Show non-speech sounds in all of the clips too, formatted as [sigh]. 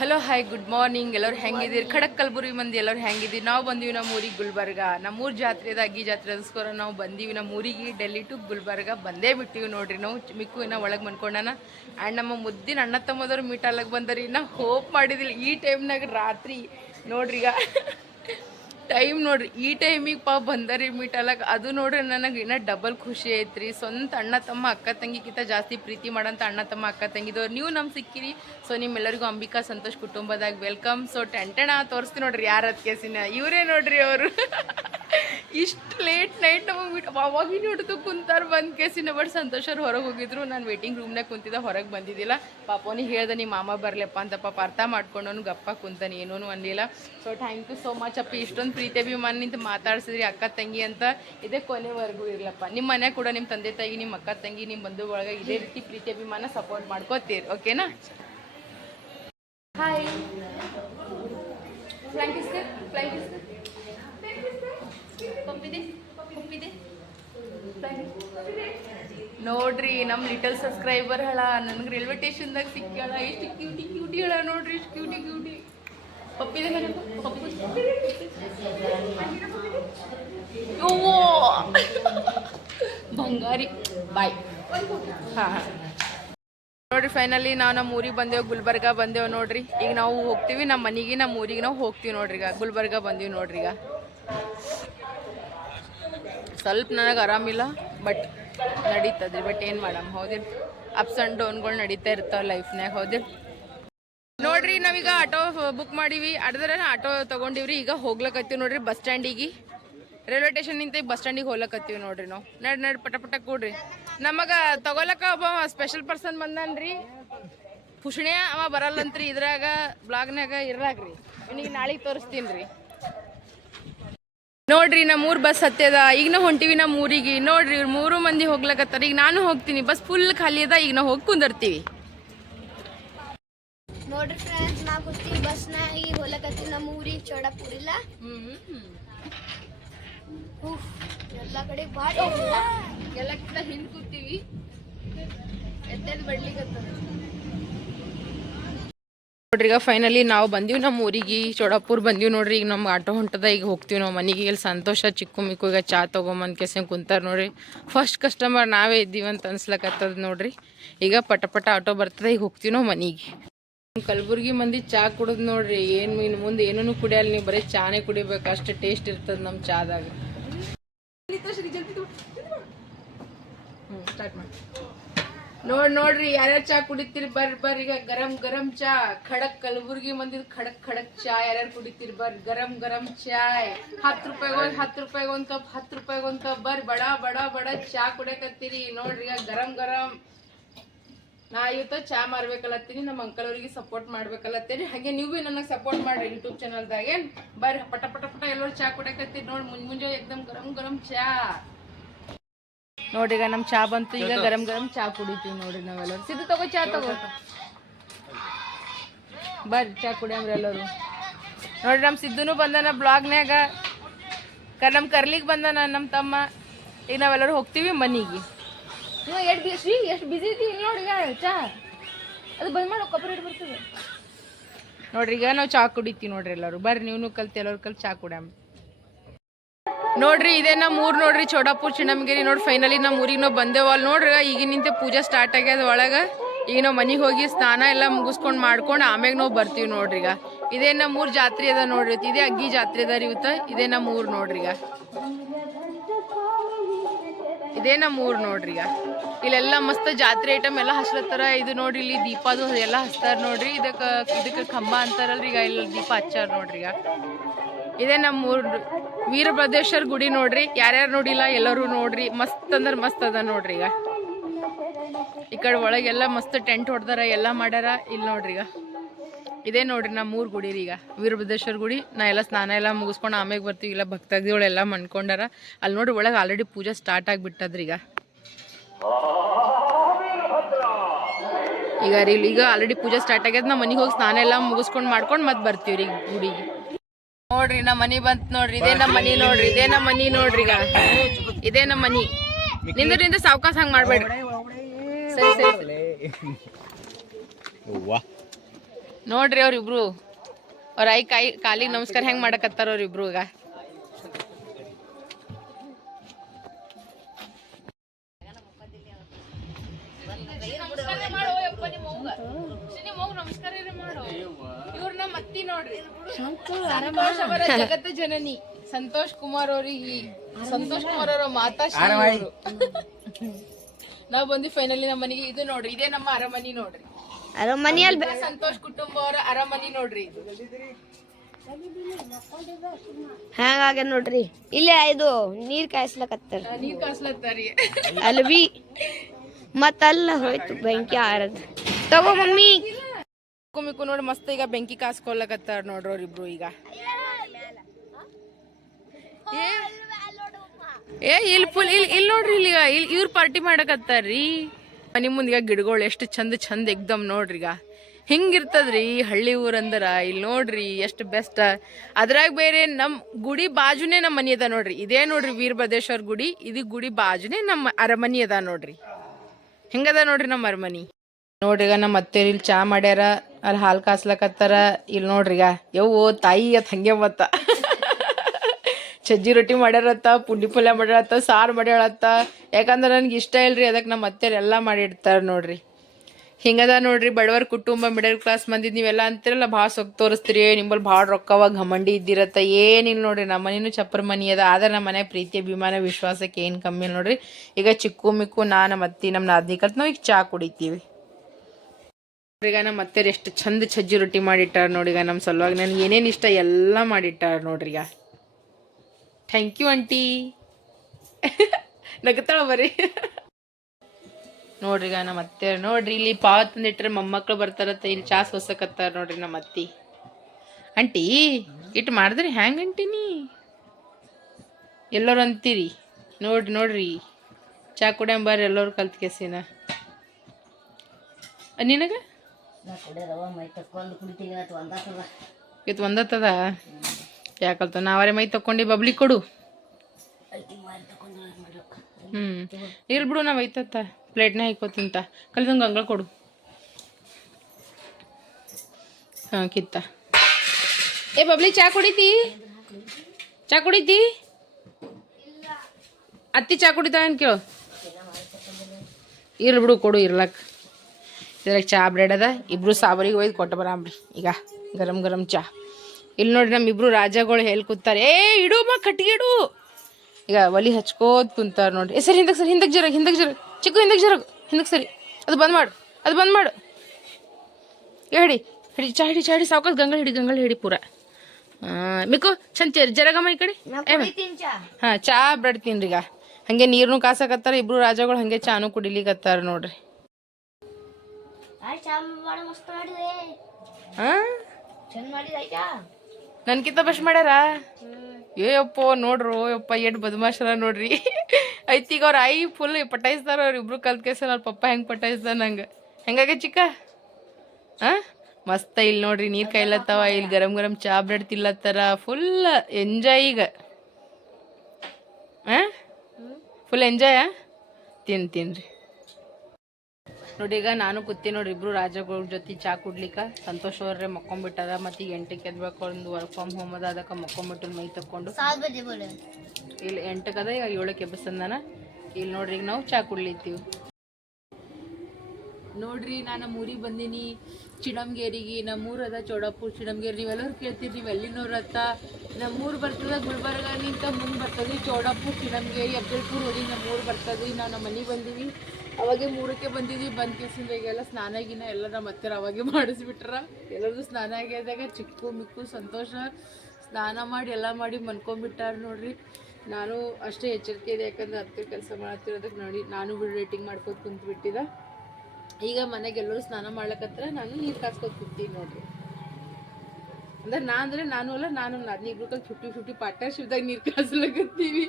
Hello hi good morning ಎಲ್ಲರೂ ಹೆಂಗಿದ್ದೀರಿ? ಖಡಕ್ ಕಲಬುರ್ಗಿ ಮಂದಿ ಎಲ್ಲರೂ ಹೆಂಗಿದ್ದೀರಿ? ನಾವು ಬಂದೀವಿ ನಮ್ಮ ಊರಿಗೆ ಗುಲ್ಬರ್ಗ. ನಮ್ಮೂರ ಜಾತ್ರೆದ ಅಗ್ಗಿ ಅನ್ಸ್ಕೋರ ನಾವು ಬಂದೀವಿ. ನಮ್ಮ ಊರಿಗೆ ಡೆಲ್ಲಿ ಟು ಗುಲ್ಬರ್ಗ ಬಂದೇ ಬಿಟ್ಟಿವಿ ನೋಡ್ರಿ. ನಾವು ಮಿಕ್ಕು ಇನ್ನ ಒಳಗೆ ಮನ್ಕೊಂಡಾನ. ಆ್ಯಂಡ್ ನಮ್ಮ ಮುದ್ದಿನ ಅಣ್ಣ ತಮ್ಮದವ್ರು ಮೀಟ್ ಅಲ್ಲಕ್ಕೆ ಬಂದರಿ. ನಾ ಹೋಪ್ ಮಾಡಿದಿಲ್ಲ. ಈ ಟೈಮ್ನಾಗ ರಾತ್ರಿ ನೋಡ್ರಿ ಟೈಮ್ ನೋಡ್ರಿ, ಈ ಟೈಮಿಗೆ ಪಾ ಬಂದರಿ ಮೀಟ್ ಅಲ್ಲಕ್ಕೆ ಅದು ನೋಡ್ರಿ ನನಗೆ ಇನ್ನೂ ಡಬಲ್ ಖುಷಿ ಐತ್ರಿ. ಸ್ವಂತ ಅಣ್ಣ ತಮ್ಮ ಅಕ್ಕ ತಂಗಿಗಿಂತ ಜಾಸ್ತಿ ಪ್ರೀತಿ ಮಾಡೋಂಥ ಅಣ್ಣ ತಮ್ಮ ಅಕ್ಕ ತಂಗಿದವ್ರು. ನೀವು ನಮ್ಮ ಸಿಕ್ಕಿರಿ. ಸೊ ನಿಮ್ಮೆಲ್ಲರಿಗೂ ಅಂಬಿಕಾ ಸಂತೋಷ್ ಕುಟುಂಬದಾಗ ವೆಲ್ಕಮ್ ಸೊ ಟೆಂಟೆಣ ತೋರಿಸ್ತೀನಿ ನೋಡ್ರಿ ಯಾರ ಕೇಸಿನ. ಇವರೇ ನೋಡ್ರಿ ಅವರು. ಇಷ್ಟು ಲೇಟ್ ನೈಟ್ ನಮಗೆ ಬಿಟ್ಟು ಅವಾಗಿನ ಹಿಡಿದು ಕುಂತಾರ ಬಂದು ಕೇಸಿನ ಬಟ್ ಸಂತೋಷ್ ಅವ್ರು ಹೊರಗೆ ಹೋಗಿದ್ರು. ನಾನು ವೇಟಿಂಗ್ ರೂಮ್ನಾಗ ಕುಂತಿದ್ದ, ಹೊರಗೆ ಬಂದಿದ್ದಿಲ್ಲ. ಪಾಪೋನಿ ಹೇಳ್ದೆ ನಿಮ್ಮ ಮಾಮ ಬರ್ಲಪ್ಪ ಅಂತ ಪಾಪ ಅರ್ಥ ಮಾಡ್ಕೊಂಡವನು, ಗಪ್ಪ ಕುಂತಾನೆ ಏನೂ ಅನ್ಲಿಲ್ಲ. So thank you so much ಅಪ್ಪ. ಇಷ್ಟೊಂದು ಪ್ರೀತಿ ಅಭಿಮಾನ ನಿಂತು ಮಾತಾಡ್ಸಿದ್ರಿ ಅಕ್ಕ ತಂಗಿ ಅಂತ ಇದೇ ಕೊನೆವರೆಗೂ ಇರ್ಲಪ್ಪ. ನಿಮ್ಮ ಮನೆ ಕೂಡ ನಿಮ್ಮ ತಂದೆ ತಾಯಿ ನಿಮ್ಮ ಅಕ್ಕ ತಂಗಿ ನಿಮ್ಮ ಬಂಧು ಒಳಗೆ ಇದೇ ರೀತಿ ಪ್ರೀತಿ ಅಭಿಮಾನ ಸಪೋರ್ಟ್ ಮಾಡ್ಕೋತೀರಿ ಓಕೆನಾ ಹಾಯ್ ನೋಡ್ರಿ ನಮ್ಮ ಲಿಟಲ್ ಸಬ್ಸ್ಕ್ರೈಬರ್ ಹಳ ನನಗೆ ರೈಲ್ವೆ ಸ್ಟೇಷನ್ದಾಗ ಸಿಕ್ಕ್ಯಾಳ, ಎಷ್ಟು ಕ್ಯೂಟಿ ಕ್ಯೂಟಿ ಹೇಳ ನೋಡ್ರಿ, ಎಷ್ಟು ಕ್ಯೂಟಿ ಕ್ಯೂಟಿ ಬಂಗಾರಿ ಬಾಯ್ ಹಾಂ ನೋಡ್ರಿ ಫೈನಲಿ ನಾವು ನಮ್ಮ ಊರಿಗೆ ಬಂದೇವು, ಗುಲ್ಬರ್ಗ ಬಂದೇವು ನೋಡ್ರಿ. ಈಗ ನಾವು ಹೋಗ್ತೀವಿ ನಮ್ಮ ಮನೆಗೆ ನಮ್ಮ ಊರಿಗೆ ನಾವು ಹೋಗ್ತೀವಿ ನೋಡ್ರಿ ಈಗ. ಗುಲ್ಬರ್ಗ ಬಂದೀವಿ ನೋಡ್ರಿ ಈಗ. ಸ್ವಲ್ಪ ನನಗೆ ಆರಾಮಿಲ್ಲ ಬಟ್ ನಡೀತದ್ರಿ ಬಟ್ ಏನು ಮಾಡಮ್, ಹೌದಿಲ್? ಅಪ್ಸ್ ಆ್ಯಂಡ್ ಡೌನ್ಗಳು ನಡೀತಾ ಇರ್ತಾವೆ ಲೈಫ್ನಾಗ ಹೌದಿಲ್ಲ ನೋಡ್ರಿ, ನಾವೀಗ ಆಟೋ ಬುಕ್ ಮಾಡೀವಿ. ಅಡ್ದ್ರೆ ಆಟೋ ತಗೊಂಡಿವ್ರಿ. ಈಗ ಹೋಗ್ಲಕತ್ತೀವಿ ನೋಡ್ರಿ ಬಸ್ ಸ್ಟ್ಯಾಂಡಿಗೆ. ರೈಲ್ವೆ ಸ್ಟೇಷನ್ ನಿಂತ ಬಸ್ ಸ್ಟ್ಯಾಂಡಿಗೆ ಹೋಗ್ಲಕತ್ತೀವಿ ನೋಡ್ರಿ ನಾವು. ನಡ್ ನಡ್, ಪಟ ಪಟ ಕೂಡ್ರಿ. ನಮಗ ತಗೊಳಕ ಒಬ್ಬ ಸ್ಪೆಷಲ್ ಪರ್ಸನ್ ಬಂದಾನ್ರಿ. ಪುಷ್ಣೆ ಅವ ಬರಲ್ಲಂತ್ರಿ ಇದ್ರಾಗ ಬ್ಲಾಗ್ನಾಗ ಇರ್ಲಾಗ್ರಿ. ನಿನಗೆ ನಾಳೆಗೆ ತೋರಿಸ್ತೀನಿ ರೀ ನೋಡ್ರಿ ನಮ್ಮ ಊರ್ ಬಸ್ ಹತ್ತದ ಈಗ ನಾವು ಹೊಂಟಿವಿ ನಮ್ಮ ಊರಿಗೆ. ನೋಡ್ರಿ, ಮೂರು ಮಂದಿ ಹೋಗ್ಲಕತ್ತಾರ. ಈಗ ನಾನು ಹೋಗ್ತೀನಿ. ಬಸ್ ಫುಲ್ ಖಾಲಿ ಅದ. ಈಗ ನಾವು ಹೋಗಿ ಕುಂದರ್ತೀವಿ. ನೋಡ್ರಿ ಫ್ರೆಂಡ್ಸ್ ನಾ ಕೂತೀವಿ ಬಸ್ನ ಈಗ ಹೊಲಕತ್ತಿ ನಮ್ಮ ಊರಿಗೆ ಚೋಡಪುರಿಲ್ಲ ಉಫ್, ಎಲ್ಲ ಕಡೆ ಭಾಳ ಎಲ್ಲಕ್ಕಿಂತ ಹಿಂದ್ ಕೂತೀವಿ. ಎದ್ದೆದ್ ಬಡ್ಲಿಕತ್ತದ ನೋಡ್ರಿ ಈಗ ಫೈನಲಿ ನಾವು ಬಂದೀವಿ ನಮ್ಮ ಊರಿಗೆ. ಚೋಡಾಪುರ್ ಬಂದೀವಿ ನೋಡ್ರಿ ಈಗ ನಮ್ಗೆ ಆಟೋ ಹೊಂಟದ ಈಗ ಹೋಗ್ತೀವಿ ನಾವು ಮನೆಗೆ. ಇಲ್ಲಿ ಸಂತೋಷ ಚಿಕ್ಕು ಮಿಕ್ಕು ಈಗ ಚಾ ತೊಗೊಂಬಂದು ಕೆಸಂಗೆ ಕುಂತಾರೆ ನೋಡ್ರಿ. ಫಸ್ಟ್ ಕಸ್ಟಮರ್ ನಾವೇ ಇದ್ದೀವಿ ಅಂತ ಅನ್ಸ್ಲಕತ್ತದ ನೋಡ್ರಿ. ಈಗ ಪಟ ಪಟ ಆಟೋ ಬರ್ತದೆ ಈಗ ಹೋಗ್ತೀವಿ ನಾವು ಮನೆಗೆ. ಕಲಬುರ್ಗಿ ಮಂದಿ ಚಾ ಕುಡಿದ್ ನೋಡ್ರಿ, ಏನು ಇನ್ ಮುಂದೆ ಏನೂ ಕುಡಿಯಲ್ಲ, ನೀವು ಬರೀ ಚಾನೇ ಕುಡಿಬೇಕು, ಅಷ್ಟು ಟೇಸ್ಟ್ ಇರ್ತದ ನಮ್ಮ ಚಾದಾಗ. ನೋಡ್ ನೋಡ್ರಿ, ಯಾರ್ಯಾರು ಚಾ ಕುಡಿತೀರಿ ಬರ್ರಿ ಬರ್ರಿ, ಈಗ ಗರಂ ಗರಂ ಚಾ, ಖಡಕ್ ಕಲಬುರ್ಗಿ ಮಂದಿ ಖಡಕ್ ಖಡಕ್ ಚಾ, ಯಾರ್ಯಾರು ಕುಡಿತೀರಿ ಬರ್ರಿ, ಗರಂ ಗರಂ ಚಾಯ್ ಹತ್ತು ರೂಪಾಯಿ ಒಂದ್, ಹತ್ತು ರೂಪಾಯಿಗೆ ಒಂದು ಕಪ್, ಹತ್ತು ರೂಪಾಯಿಗೆ ಒಂದ್ ಕಪ್ ಬರ್ ಬಡ ಬಡ ಬಡ ಚಾ ಕುಡಿಯಕತ್ತೀರಿ. ನೋಡ್ರಿ, ಈಗ ಗರಂ ಗರಂ ನಾ ಇವತ್ತು ಚಾ ಮಾರ್ಬೇಕಲ್ಲತ್ತೀನಿ ನಮ್ಮ ಅಂಕಲ್ ಅವರಿಗೆ ಸಪೋರ್ಟ್ ಮಾಡ್ಬೇಕಲ್ಲತ್ತೀನಿ. ಹಾಗೆ ನೀವು ಭೀ ನನಗೆ ಸಪೋರ್ಟ್ ಮಾಡ್ರಿ ಯೂಟ್ಯೂಬ್ ಚಾನಲ್ದಾಗೆ ಬರ್ರಿ ಪಟ ಪಟ ಪಟ ಎಲ್ಲರೂ ಚಾ ಕುಡಿಯಕತ್ತೀರಿ ನೋಡಿ ಮುಂಜ್ ಮುಂಜೆ ಎಕ್ದಮ್ ಗರಂ ಗರಂ ಚಾ. ನೋಡಿ ಈಗ ನಮ್ಮ ಚಾ ಬಂತು ಈಗ ಗರಂ ಗರಂ ಚಾ ಕುಡಿತೀವಿ ನೋಡ್ರಿ ನಾವೆಲ್ಲರೂ. ಸಿದ್ದು ತಗೋ ಚಾ ತಗೋ. ಬರ್ರಿ ಚಾ ಕುಡಿಯಂಗ್ರಿ ಎಲ್ಲರೂ. ನೋಡ್ರಿ ನಮ್ಮ ಸಿದ್ದುನು ಬಂದಾನ ಬ್ಲಾಗ್ನ್ಯಾಗ. ಕ ನಮ್ ಕರ್ಲಿಗ್ ಬಂದಾನ ನಮ್ಮ ತಮ್ಮ. ಈಗ ನಾವೆಲ್ಲರೂ ಹೋಗ್ತೀವಿ ಮನಿಗೆ. ನೀವು ಎಷ್ಟು ಬಿಸಿ ಎಷ್ಟು ಬಿಸಿ ಐತಿ ಇಲ್ಲಿ ನೋಡಿ ಈಗ ಚಾ. ಅದು ಬಂದ್ ಮಾಡೋ, ಕೊಬ್ಬರಿ ಬರ್ತದೆ ನೋಡ್ರಿ, ಈಗ ನಾವು ಚಾ ಕುಡಿತೀವಿ ನೋಡ್ರಿ ಎಲ್ಲರೂ. ಬರ್ರಿ ನೀವು ಕಲ್ತಿ, ಎಲ್ಲರೂ ಕಲ್ತು ಚಾ ಕುಡ್ಯಾಮ. ನೋಡ್ರಿ, ಇದೇ ನಮ್ಮ ಊರ್ ನೋಡ್ರಿ, ಚೋಡಾಪುರ್, ಚಿನ್ನಮಗಿರಿ. ನೋಡಿ ಫೈನಲಿ ನಮ್ಮ ಊರಿಗೆ ನಾವು ಬಂದೇವ ಅಲ್ಲಿ ನೋಡ್ರಿ. ಈಗಿನಿಂದ ಪೂಜೆ ಸ್ಟಾರ್ಟ್ ಆಗ್ಯದ ಒಳಗೆ ಈಗ ನಾವು ಮನೆಗೆ ಹೋಗಿ ಸ್ನಾನ ಎಲ್ಲ ಮುಗಿಸ್ಕೊಂಡು ಮಾಡ್ಕೊಂಡು ಆಮ್ಯಾಗ ನಾವು ಬರ್ತೀವಿ ನೋಡ್ರಿ ಈಗ. ಇದೇ ನಮ್ಮ ಊರು ಜಾತ್ರೆ ಅದ ನೋಡ್ರಿ. ಇದೇ ಅಗ್ಗಿ ಜಾತ್ರೆ ಅದ ರೀ ಇವತ್ತು. ಇದೇ ನಮ್ಮ ಊರು ನೋಡ್ರಿ ಈಗ. ಇದೇ ನಮ್ಮ ಊರು ನೋಡ್ರಿ ಈಗ. ಇಲ್ಲೆಲ್ಲ ಮಸ್ತ್ ಜಾತ್ರೆ ಐಟಮ್ ಎಲ್ಲ ಹಚ್ಲತ್ತಾರ ಇದು ನೋಡ್ರಿ, ಇಲ್ಲಿ ದೀಪದು ಎಲ್ಲ ಹಚ್ತಾರ ನೋಡ್ರಿ. ಇದಕ್ಕೆ ಇದಕ್ಕೆ ಕಂಬ ಅಂತಾರಲ್ರಿ ಈಗ ಇಲ್ಲಿ ದೀಪ ಹಚ್ಚಾರ ನೋಡ್ರಿ ಈಗ. ಇದೇ ನಮ್ಮ ಊರ್ ವೀರಭದ್ರೇಶ್ವರ ಗುಡಿ ನೋಡ್ರಿ. ಯಾರ್ಯಾರು ನೋಡಿಲ್ಲ ಎಲ್ಲರೂ ನೋಡ್ರಿ. ಮಸ್ತ್ ಅಂದ್ರೆ ಮಸ್ತ್ ಅದ ನೋಡ್ರಿ ಈಗ. ಈ ಕಡೆ ಒಳಗೆಲ್ಲ ಮಸ್ತ್ ಟೆಂಟ್ ಹೊಡ್ದಾರ, ಎಲ್ಲ ಮಾಡ್ಯಾರ. ಇಲ್ಲಿ ನೋಡ್ರಿ ಈಗ. ಇದೇ ನೋಡ್ರಿ ನಮ್ಮ ಊರ್ ಗುಡಿ ಈಗ. ವೀರಭದ್ರೇಶ್ವರ ಗುಡಿ, ನಾ ಎಲ್ಲ ಸ್ನಾನ ಎಲ್ಲ ಮುಗಿಸ್ಕೊಂಡು ಆಮೇಲೆ ಬರ್ತೀವಿ, ಇಲ್ಲ ಭಕ್ತಾದಿಗಳೆಲ್ಲ ಮನ್ಕೊಂಡಾರ. ಅಲ್ಲಿ ನೋಡ್ರಿ, ಒಳಗೆ ಆಲ್ರೆಡಿ ಪೂಜೆ ಸ್ಟಾರ್ಟ್ ಆಗಿಬಿಟ್ಟದ್ರಿ ಈಗ. ಈಗ ರೀ, ಈಗ ಆಲ್ರೆಡಿ ಪೂಜೆ ಸ್ಟಾರ್ಟ್ ಆಗ್ಯದ, ನಾ ಮನೆಗೆ ಹೋಗಿ ಸ್ನಾನ ಎಲ್ಲ ಮುಗಿಸ್ಕೊಂಡು ಮಾಡ್ಕೊಂಡು ಮತ್ತೆ ಬರ್ತೀವಿ ರೀ ಗುಡಿಗೆ. ನೋಡ್ರಿ ನಮ್ಮ ಮನಿ ಬಂತು ನೋಡ್ರಿ, ಇದೇ ನಮ್ಮ ಮನಿ ನೋಡ್ರಿ, ಇದೇ ನಮ್ಮ ಮನಿ ನೋಡ್ರಿ ಈಗ. ಇದೇ ನಮ್ಮ ಮನಿ. ನಿಂದ ನಿಂದ ಸಾವ್ಕಾಸ ಹಂಗ್ ಮಾಡ್ಬೇಡ್ರಿ. ಸರಿ ಸರಿ ನೋಡ್ರಿ ಅವ್ರಿಬ್ರು ಅವ್ರ ಐ ಕಾಯಿ ಕಾಲಿಗೆ ನಮಸ್ಕಾರ ಹೆಂಗ್ ಮಾಡಕತ್ತಾರ ಅವ್ರಿಬ್ರು ಈಗ. ಜಗತ್ತ ಜನನಿ ಸಂತೋಷ್ ಕುಮಾರ್ ಅವ್ರಿಗೆ ಸಂತೋಷ್ ಕುಮಾರ್ ಅವರ ಮಾತಾ ನಾವ್ ಬಂದಿ ಫೈನಲಿ ನಮ್ಮ ಮನೆಗೆ ಇದು ನೋಡ್ರಿ ಇದೇ ನಮ್ಮ ಅರಮನಿ ನೋಡ್ರಿ. ಅರ ಮನೆಯಲ್ಲಿ ಸಂತೋಷ್ ಕುಟುಂಬ ಅವರ ಅರಮನೆ ನೋಡ್ರಿ. ಹ್ಯಾಂಗ ನೋಡ್ರಿ. ಇಲ್ಲೇ ಇದು ನೀರ್ ಕಾಯಿಸ್ಲಕತ್ತಾರ. ನೀರ್ ಕಾಸ್ಲತ್ತಾರಿ ಅಲ್ವಿ ಮತ್ತಲ್ಲ ಹೋಯ್ತು ಬೆಂಕಿ ಆರದ್ ತಗೋ ಮಮ್ಮಿ. ಮಿಕ್ಕು ನೋಡಿ ಮಸ್ತ್ ಈಗ ಬೆಂಕಿ ಕಾಸ್ಕೊಳ್ಳಕತ್ತಾರ ನೋಡ್ರಿ ಅವ್ರಿಬ್ರು ಈಗ. ಏ- ಇಲ್ಲಿ ಫುಲ್ ಇಲ್ಲಿ ಇಲ್ಲಿ ನೋಡ್ರಿ ಇಲ್ಲಿ ಇವ್ರು ಪಾರ್ಟಿ ಮಾಡಕತ್ತಾರ್ರಿ. ಮನೆ ಮುಂದೆ ಗಿಡಗಳು ಎಷ್ಟು ಚಂದ ಚಂದ ಎಕ್ದಮ್ ನೋಡ್ರಿ ಈಗ. ಹಿಂಗಿರ್ತದ್ರಿ ಹಳ್ಳಿ ಊರಂದ್ರೆ ಇಲ್ಲಿ ನೋಡ್ರಿ ಎಷ್ಟು ಬೆಸ್ಟ್. ಅದ್ರಾಗ ಬೇರೆ ನಮ್ಮ ಗುಡಿ ಬಾಜುನೇ ನಮ್ಮ ಮನೆ ಅದ ನೋಡ್ರಿ. ಇದೇ ನೋಡ್ರಿ ವೀರಭದ್ರೇಶ್ವರ ಗುಡಿ. ಇದು ಗುಡಿ ಬಾಜುನೇ ನಮ್ಮ ಅರಮನೆ ಅದ ನೋಡ್ರಿ. ಹೆಂಗದ ನೋಡ್ರಿ ನಮ್ಮ ಅರಮನಿ? ನೋಡ್ರಿ ಈಗ ನಮ್ಮ ಅತ್ತೆ ಇಲ್ಲಿ ಚಾ ಮಾಡ್ಯಾರ ಅಲ್ಲಿ ಹಾಲು ಕಾಸ್ಲಕತ್ತಾರ. ಇಲ್ಲಿ ನೋಡ್ರಿ ಈಗ, ಯವ್ವೋ ತಾಯಿ ಅತ್ ಹಂಗೆ ಮತ್ತ ಸಜ್ಜಿ ರೊಟ್ಟಿ ಮಾಡ್ಯಾರತ್ತ, ಪುಂಡಿ ಪಲ್ಯ ಮಾಡ್ಯಾರತ್ತ, ಸಾರು ಮಾಡ್ಯಾಳತ್ತ. ಯಾಕಂದ್ರೆ ನನಗೆ ಇಷ್ಟ ಇಲ್ರಿ ಅದಕ್ಕೆ ನಮ್ಮ ಅತ್ತೆಯರು ಎಲ್ಲ ಮಾಡಿಡ್ತಾರೆ ನೋಡ್ರಿ. ಹಿಂಗದ ನೋಡ್ರಿ ಬಡವರ ಕುಟುಂಬ ಮಿಡಲ್ ಕ್ಲಾಸ್ ಮಂದಿ ನೀವೆಲ್ಲ ಅಂತಿರಲ್ಲ, ಭಾಳ ಸೊಕ್ ತೋರಿಸ್ತೀರಿ ನಿಮ್ಮಲ್ಲಿ ಭಾಳ ರೊಕ್ಕವ ಘಮಂಡಿ ಇದ್ದಿರತ್ತ ಏನಿಲ್ಲ ನೋಡ್ರಿ, ನಮ್ಮ ಮನೇನು ಚಪ್ಪರ ಮನಿ ಅದ, ಆದ್ರೆ ನಮ್ಮ ಮನೆ ಪ್ರೀತಿ, ಅಭಿಮಾನ, ವಿಶ್ವಾಸಕ್ಕೆ ಏನು ಕಮ್ಮಿ ಇಲ್ಲ ನೋಡ್ರಿ. ಈಗ ಚಿಕ್ಕು ಮಿಕ್ಕು, ನಾ ನಮ್ಮ ಅತ್ತಿ ನಮ್ಮ ನಾದ್ನಿ ಕಲ್ತ್ ನಾವು ಈಗ ಚಾ ಕುಡಿತೀವಿ. ಈಗ ನಮ್ಮ ಅತ್ತೆರು ಎಷ್ಟು ಚಂದ ಸಜ್ಜಿ ರೊಟ್ಟಿ ಮಾಡಿಟ್ಟಾರ ನೋಡಿ ಈಗ ನಮ್ಮ ಸಲುವಾಗಿ ನನಗೆ ಏನೇನು ಇಷ್ಟ ಎಲ್ಲ ಮಾಡಿಟ್ಟಾರ ನೋಡ್ರಿ ಈಗ. ಥ್ಯಾಂಕ್ ಯು ಆಂಟಿ ನಗತಾಳ ಬರ್ರಿ. ನೋಡ್ರಿ ಈಗ ನಮ್ಮ ಅತ್ತೆ ನೋಡ್ರಿ ಇಲ್ಲಿ ಪಾವ್ ತಂದಿಟ್ರೆ ಮೊಮ್ಮಕ್ಳು ಬರ್ತಾರತ್ತ ಇಲ್ಲಿ ಚಾಸ್ ಹೊಸಕತ್ತಾರ ನೋಡ್ರಿ ನಮ್ಮ ಅತ್ತಿ. ಆಂಟಿ ಇಟ್ಟು ಮಾಡಿದ್ರಿ ಹ್ಯಾಂಗ್ ಅಂಟಿನಿ ಎಲ್ಲರೂ ಅಂತೀರಿ. ನೋಡ್ರಿ ನೋಡ್ರಿ. ಚಾ ಕುಡಿಯಂಬಾರಿ ಎಲ್ಲರೂ ಕಲ್ತ್ ಕೆಸಿನ. ನಿನಗ? ಇವತ್ತು ಒಂದತ್ತದ ಯಾಕಲ್ತ ನಾವರೆ ಮೈ ತಕೊಂಡಿ ಬಬ್ಲಿ ಕೊಡು. ಹ್ಮ್. ಇರ್ಲಿ ಬಿಡು ನಾವು ಐತತ್ತ ಪ್ಲೇಟ್ನ ಹಾಕೋತಿಂತ ಕಲ್ದಂಗೆ ಅಂಗಳ ಕೊಡು. ಹಾಂ, ಕಿತ್ತ. ಏ, ಬಬ್ಲಿ, ಚಾ ಕುಡಿತಿ? ಚಾ ಕುಡಿತಿ? ಅತ್ತಿ ಚಾ ಕುಡಿತಾವ ಏನ್ ಕೇಳು? ಇರ್ಲಿ ಬಿಡು, ಕೊಡು, ಇರ್ಲಕ್. ಇದ್ರಾಗ ಚಾ ಬ್ರೆಡ್ ಅದ. ಇಬ್ರು ಸಾಬರಿಗೆ ಒಯ್ದು ಕೊಟ್ಟು ಬರಾಮ್ರಿ ಈಗ ಗರಂ ಗರಂ ಚಾ. ಇಲ್ಲಿ ನೋಡ್ರಿ ನಮ್ಮ ಇಬ್ರು ರಾಜಗಳು ಹೇಳ್ಕೊತಾರೆ ಏ ಇಡು ಮಾ ಈಗ ಒಲಿ ಹಚ್ಕೋತ ಕುಂತಾರ ನೋಡ್ರಿ. ಏ ಸರಿ ಹಿಂದಕ್ಕೆ ಸರಿ ಹಿಂದಕ್ಕೆ ಜರ ಹಿಂದಕ್ಕೆ ಜರ ಚಿಕ್ಕ ಹಿಂದಕ್ಕೆ ಜರ ಹಿಂದಕ್ಕೆ ಸರಿ ಅದು ಬಂದ್ ಮಾಡು ಅದು ಬಂದ್ ಮಾಡು. ಹೇಳಿ ಹಿಡಿ ಚಾ ಹಿಡಿ ಚಾ ಹಿಡಿ ಸಾವ್ಕಾಸ್ ಗಂಗಳ ಹಿಡಿ ಗಂಗಳ ಹಿಡಿ ಪೂರ. ಹಾಂ ಮಿಕ್ಕು ಚಂದ ಜರ ಜರಗಮ್ಮ ಈ ಕಡೆ. ಹಾಂ ಚಾ ಬ್ರೆಡ್ ತಿನ್ರಿ ಈಗ. ಹಂಗೆ ನೀರ್ನು ಕಾಸಕತ್ತಾರ ಇಬ್ರು ರಾಜಗಳು ಹಂಗೆ ಚಾನು ಕುಡಿಲಿಕತ್ತಾರ ನೋಡ್ರಿ. ಹಾಂ ನನ್ಕಿಂತ ಬಸ್ ಮಾಡ್ಯಾರ? ಏ ಯಪ್ಪೋ ನೋಡ್ರು ಯಪ್ಪ ಏಟ್ ಬದಮಾಶರ ನೋಡ್ರಿ. [laughs] ಐತಿಗ ಅವ್ರ ಐ ಫುಲ್ ಪಟಾಯಿಸ್ತಾರ ಅವ್ರ ಇಬ್ರು ಕಲ್ತ್ ಕೇಸ ಅವ್ರ ಪಪ್ಪ ಹೆಂಗ್ ಪಟಾಯಿಸ್ದ ನಂಗೆ. ಹೆಂಗಾಗ ಚಿಕ್ಕ? ಆ? ಮಸ್ತ ಇಲ್ಲಿ ನೋಡ್ರಿ, ನೀರ್ ಕೈಲತ್ತವ ಇಲ್ಲಿ ಗರಂ ಗರಂ ಚಾ ಬ್ರೆಡ್ ತಿಲ್ಲತ್ತಾರ ಫುಲ್ ಎಂಜಾಯ್ ಈಗ. ಆ? ಫುಲ್ ಎಂಜಾಯ ತಿನ್, ತಿನ್ರಿ. ನೋಡಿ ಈಗ ನಾನು ಕೂತಿ ನೋಡ್ರಿ ಇಬ್ರು ರಾಜಗಳ ಜೊತೆ ಚಾ ಕುಡ್ಲಿಕ್ಕ. ಸಂತೋಷ್ ಅವ್ರೆ ಮಕ್ಕೊಂಬಿಟ್ಟಾರ ಮತ್ತೆ ಈಗ ಎಂಟಕ್ಕೆ ಎದ್ಬೇಕು ಒಂದು ವರ್ಕ್ ಫ್ರಮ್ ಹೋಮ್ ಅದ ಅದಕ್ಕೆ ಮಕ್ಕೊಂಬಿಟ್ಟು ಮೈ ಬೋಲೆ ಇಲ್ಲಿ ಎಂಟಕ್ಕದ ಈಗ ಏಳಕ್ಕೆ ಎಬ್ಬಸಂದನ. ಇಲ್ಲಿ ನೋಡ್ರಿ ಈಗ ನಾವು ಚಾ ಕುಡ್ಲಿತ್ತೀವಿ. ನೋಡ್ರಿ ನಾನು ಊರಿಗೆ ಬಂದೀನಿ. ಚಿಡಂಗೇರಿಗೆ ನಮ್ಮೂರು ಅದ ಚೌಡಾಪುರ ಚಿಡಂಗೇರಿ. ನೀವೆಲ್ಲರೂ ಕೇಳ್ತೀರಿ ನೀವು ಎಲ್ಲಿನವ್ರು ಅತ್ತ ನಮ್ಮೂರು ಬರ್ತದ ಗುಲ್ಬರ್ಗ ನಿಂತ ಮುಂದೆ ಬರ್ತದ್ರಿ ಚೌಡಾಪುರ ಚಿಡಂಗೇರಿ ಅಬ್ದುಲ್ಪುರ್ ಹೋಗಿ ನಮ್ಮೂರು ಬರ್ತದ್ರಿ ನಾವು ನಮ್ಮ ಮನೆಗೆ ಬಂದೀವಿ. ಅವಾಗೆ ಮೂರಕ್ಕೆ ಬಂದಿದ್ವಿ, ಬಂದ ಕೇಸಿಂದ ಈಗೆಲ್ಲ ಸ್ನಾನ ಗಿನ ಎಲ್ಲ ನಮ್ಮ ಹತ್ತಿರ ಅವಾಗೆ ಮಾಡಿಸ್ಬಿಟ್ರ. ಎಲ್ಲರೂ ಸ್ನಾನ ಆಗ್ಯದಾಗ ಚಿಕ್ಕು ಮಿಕ್ಕು ಸಂತೋಷ. ಸ್ನಾನ ಮಾಡಿ ಎಲ್ಲ ಮಾಡಿ ಮನ್ಕೊಂಬಿಟ್ಟಾರ ನೋಡ್ರಿ. ನಾನು ಅಷ್ಟೇ ಎಚ್ಚರಿಕೆ ಇದೆ, ಯಾಕಂದ್ರೆ ಹತ್ತಿರ ಕೆಲಸ ಮಾಡತ್ತಿರೋದಕ್ಕೆ ನೋಡಿ ನಾನು ಬಿಡು ರೇಟಿಂಗ್ ಮಾಡ್ಕೊತ ಕುಂತ್ಬಿಟ್ಟಿದ. ಈಗ ಮನೆಗೆ ಎಲ್ಲರೂ ಸ್ನಾನ ಮಾಡ್ಲಕತ್ರ ನಾನು ನೀರು ಕಾಸ್ಕೊತ ಕುಂತೀನಿ ನೋಡ್ರಿ. ಅಂದ್ರೆ ನಾ ಅಂದ್ರೆ ನಾನು ಅಲ್ಲ, ನಾನು ನಾದ್ನಿ ಇಬ್ರು ಕಲ್ ಫಿಫ್ಟಿ ಫಿಫ್ಟಿ ಪಾರ್ಟ್ನರ್ಶಿಪ್ದಾಗ ನೀರು ಕಾಸ್ಲಕತ್ತೀವಿ.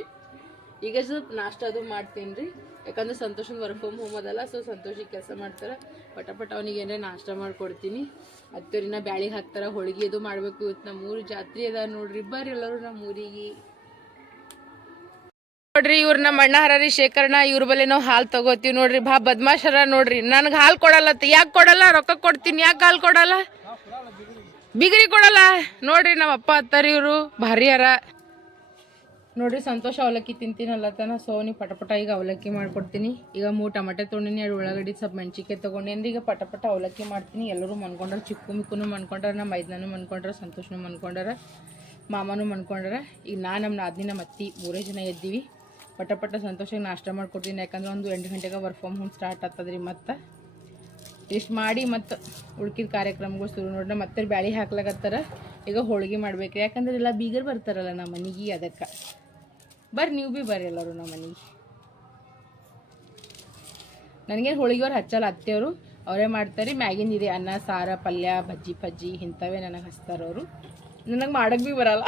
ಈಗ ಸ್ವಲ್ಪ ನಾಷ್ಟ ಅದು ಮಾಡ್ತೀನಿ ರೀ ಯಾಕಂದ್ರೆ ಸಂತೋಷದ ವರ್ಕ್ ಫ್ರಮ್ ಹೋಮ್ ಅದಲ್ಲ ಸೊ ಸಂತೋಷಿ ಕೆಲಸ ಮಾಡ್ತಾರೆ. ಪಟ ಪಟ ಅವನಿಗೆ ಏನೇ ನಾಷ್ಟ ಮಾಡ್ಕೊಡ್ತೀನಿ. ಅತ್ತರಿನ ಬ್ಯಾಳಿಗೆ ಹಾಕ್ತಾರೆ, ಹೋಳಿಗೆ ಅದು ಮಾಡಬೇಕು. ಇವತ್ತು ನಮ್ಮ ಊರು ಜಾತ್ರೆ ಅದ ನೋಡ್ರಿ, ಬರ್ರಿ ಎಲ್ಲರೂ ನಮ್ಮ ಊರಿಗೆ. ನೋಡ್ರಿ ಇವ್ರ ನಮ್ಮ ಅಣ್ಣ ಹರಾರಿ ಶೇಖರಣ ಇವ್ರ ಬಲ್ಲಿ ನಾವು ಹಾಲು ತಗೋತೀವಿ ನೋಡ್ರಿ. ಬಾ ಬದ್ಮಾಶರ ನೋಡ್ರಿ. ನನಗೆ ಹಾಲು ಕೊಡಲ್ಲ ಯಾಕೆ ಕೊಡಲ್ಲ? ರೊಕ್ಕ ಕೊಡ್ತೀನಿ. ಯಾಕೆ ಹಾಲು ಕೊಡಲ್ಲ? ಬಿಗ್ರಿ ಕೊಡಲ್ಲ. ನೋಡ್ರಿ ನಮ್ಮ ಅಪ್ಪ ಅತ್ತಾರ ಇವರು, ಭಾರಿ ಅರ ನೋಡ್ರಿ, ಸಂತೋಷ ಅವಲಕ್ಕಿ ತಿಂತೀನಲ್ಲತನ ಸೊ ನೀವು ಪಟಪಟ ಈಗ ಅವಲಕ್ಕಿ ಮಾಡ್ಕೊಡ್ತೀನಿ. ಈಗ ಮೂರು ಟಮಟೆ ತೊಗೊಂಡಿನಿ, ಎರಡು ಉಳ್ಳಾಗಡ್ಡಿ, ಸ್ವಲ್ಪ ತೊಗೊಂಡೆ ಅಂದ್ರೆ ಈಗ ಪಟಪಟ ಅವಲಕ್ಕಿ ಮಾಡ್ತೀನಿ. ಎಲ್ಲರೂ ಮನ್ಕೊಂಡ್ರೆ, ಚಿಕ್ಕು ಮಿಕ್ಕೂ ಮನ್ಕೊಂಡ್ರೆ, ನಮ್ಮ ಐದನೂ ಮನ್ಕೊಂಡ್ರೆ, ಸಂತೋಷನು ಮನ್ಕೊಂಡ್ರೆ, ಮಾಮನೂ ಮನ್ಕೊಂಡ್ರೆ. ಈಗ ನಾನು ನಮ್ಮ ನಾದಿನಿ, ನಮ್ಮ ಅತ್ತಿ ಮೂರೇ ಜನ ಎದ್ದೀವಿ. ಪಟಪಟ ಪಟ ಸಂತೋಷಕ್ಕೆ ನಾಷ್ಟ ಮಾಡ್ಕೊಡ್ತೀನಿ. ಯಾಕಂದ್ರೆ ಒಂದು ಎಂಟು ಗಂಟೆಗೆ ವರ್ಕ್ ಫ್ರಮ್ ಹೋಮ್ ಸ್ಟಾರ್ಟ್ ಆಗ್ತದ್ರಿ ಮತ್ತು. ಇಷ್ಟು ಮಾಡಿ ಮತ್ತು ಉಳ್ಕಿದ ಕಾರ್ಯಕ್ರಮಗಳು ಶುರು ನೋಡ್ರೆ. ಮತ್ತೆ ಬ್ಯಾಳಿ ಹಾಕ್ಲಾಕತ್ತಾರ. ಈಗ ಹೋಳಿಗೆ ಮಾಡ್ಬೇಕು ಯಾಕಂದ್ರೆ ಎಲ್ಲ ಬೀಗರ್ ಬರ್ತಾರಲ್ಲ ನಮ್ಮ ಮನೆಗೆ ಅದಕ್ಕೆ. ಬರ್ರಿ, ನೀವು ಭೀ ಬರ್ರಿ ಎಲ್ಲರೂ ನಮ್ಮ ಮನೆಗೆ. ನನಗೇನು ಹೋಳಿಗೆಯವ್ರು ಹಚ್ಚಲ್ಲ, ಅತ್ತೆಯವರು. ಅವರೇ ಮಾಡ್ತಾರೆ. ಮ್ಯಾಗಿನ ಇದೆ ಅನ್ನ, ಸಾರ, ಪಲ್ಯ, ಬಜ್ಜಿ, ಪಜ್ಜಿ, ಇಂಥವೇ ನನಗೆ ಹಚ್ತಾರೆ ಅವರು. ನನಗೆ ಮಾಡೋಕ್ಕೆ ಭೀ ಬರಲ್ಲ.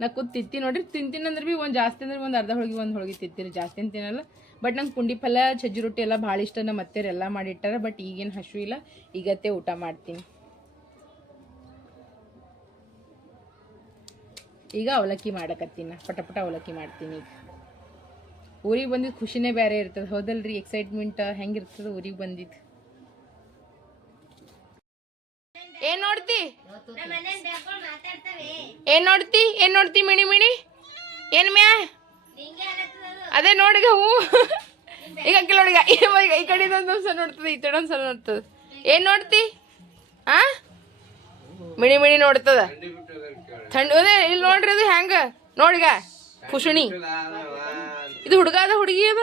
ನಾ ಕೂತ್ ತಿತ್ತಿ ನೋಡ್ರಿ. ತಿಂತೀನಿ ಭೀ ಒಂದು ಜಾಸ್ತಿ ಅಂದ್ರೆ ಒಂದು ಅರ್ಧ ಹೋಳಿಗೆ, ಒಂದು ಹೋಳಿಗೆ ತಿಂತೀನಿ. ಜಾಸ್ತಿ ತಿನ್ನಲ್ಲ ಬಟ್ ನಂಗೆ ಪುಂಡಿ ಪಲ್ಯ, ಸಜ್ಜಿ ರೊಟ್ಟಿ ಎಲ್ಲ ಭಾಳ ಇಷ್ಟ. ನಮ್ಮ ಅತ್ತೆಯರೆಲ್ಲ ಮಾಡಿಟ್ಟಾರ. ಬಟ್ ಈಗೇನು ಹಸು ಇಲ್ಲ. ಈಗತ್ತೆ ಊಟ ಮಾಡ್ತೀನಿ. ಈಗ ಅವಲಕ್ಕಿ ಮಾಡಕತ್ತೀನಿ. ಪಟ ಪಟ ಅವಲಕ್ಕಿ ಮಾಡ್ತೀನಿ ಈಗ. ಊರಿಗೆ ಬಂದಿದ್ದು ಖುಷಿನೇ ಬೇರೆ ಇರ್ತದೆ. ಹೌದಲ್ರಿ? ಎಕ್ಸೈಟ್ಮೆಂಟ್ ಹೆಂಗಿರ್ತದೆ ಊರಿಗೆ ಬಂದಿದ್ದು ಏನ್ ನೋಡ್ತಿ? ಏನ್ ನೋಡ್ತಿ? ಏನ್ ನೋಡ್ತಿ ಮಿಣಿ ಮಿಣಿ? ಏನ್ ಮ್ಯಾ? ಅದೇ ನೋಡಿಗ ಹೂ. ಈಗ ನೋಡಿಗ. ಈ ಕಡೆ ಒಂದ್ಸಲ ನೋಡ್ತದೆ, ಈ ಕಡೆ ಒಂದ್ಸಲ ನೋಡ್ತದೆ. ಏನು ನೋಡ್ತಿ? ಆ? ಮಿಣಿ ಮಿಣಿ ನೋಡ್ತದ. ಥಂಡ್ ಅದೇ, ಇಲ್ಲಿ ನೋಡ್ರಿ ಅದು ಹೆಂಗ? ನೋಡಿಗ, ಪುಷಣಿ. ಇದು ಹುಡುಗ ಅದ ಹುಡುಗಿ ಅದ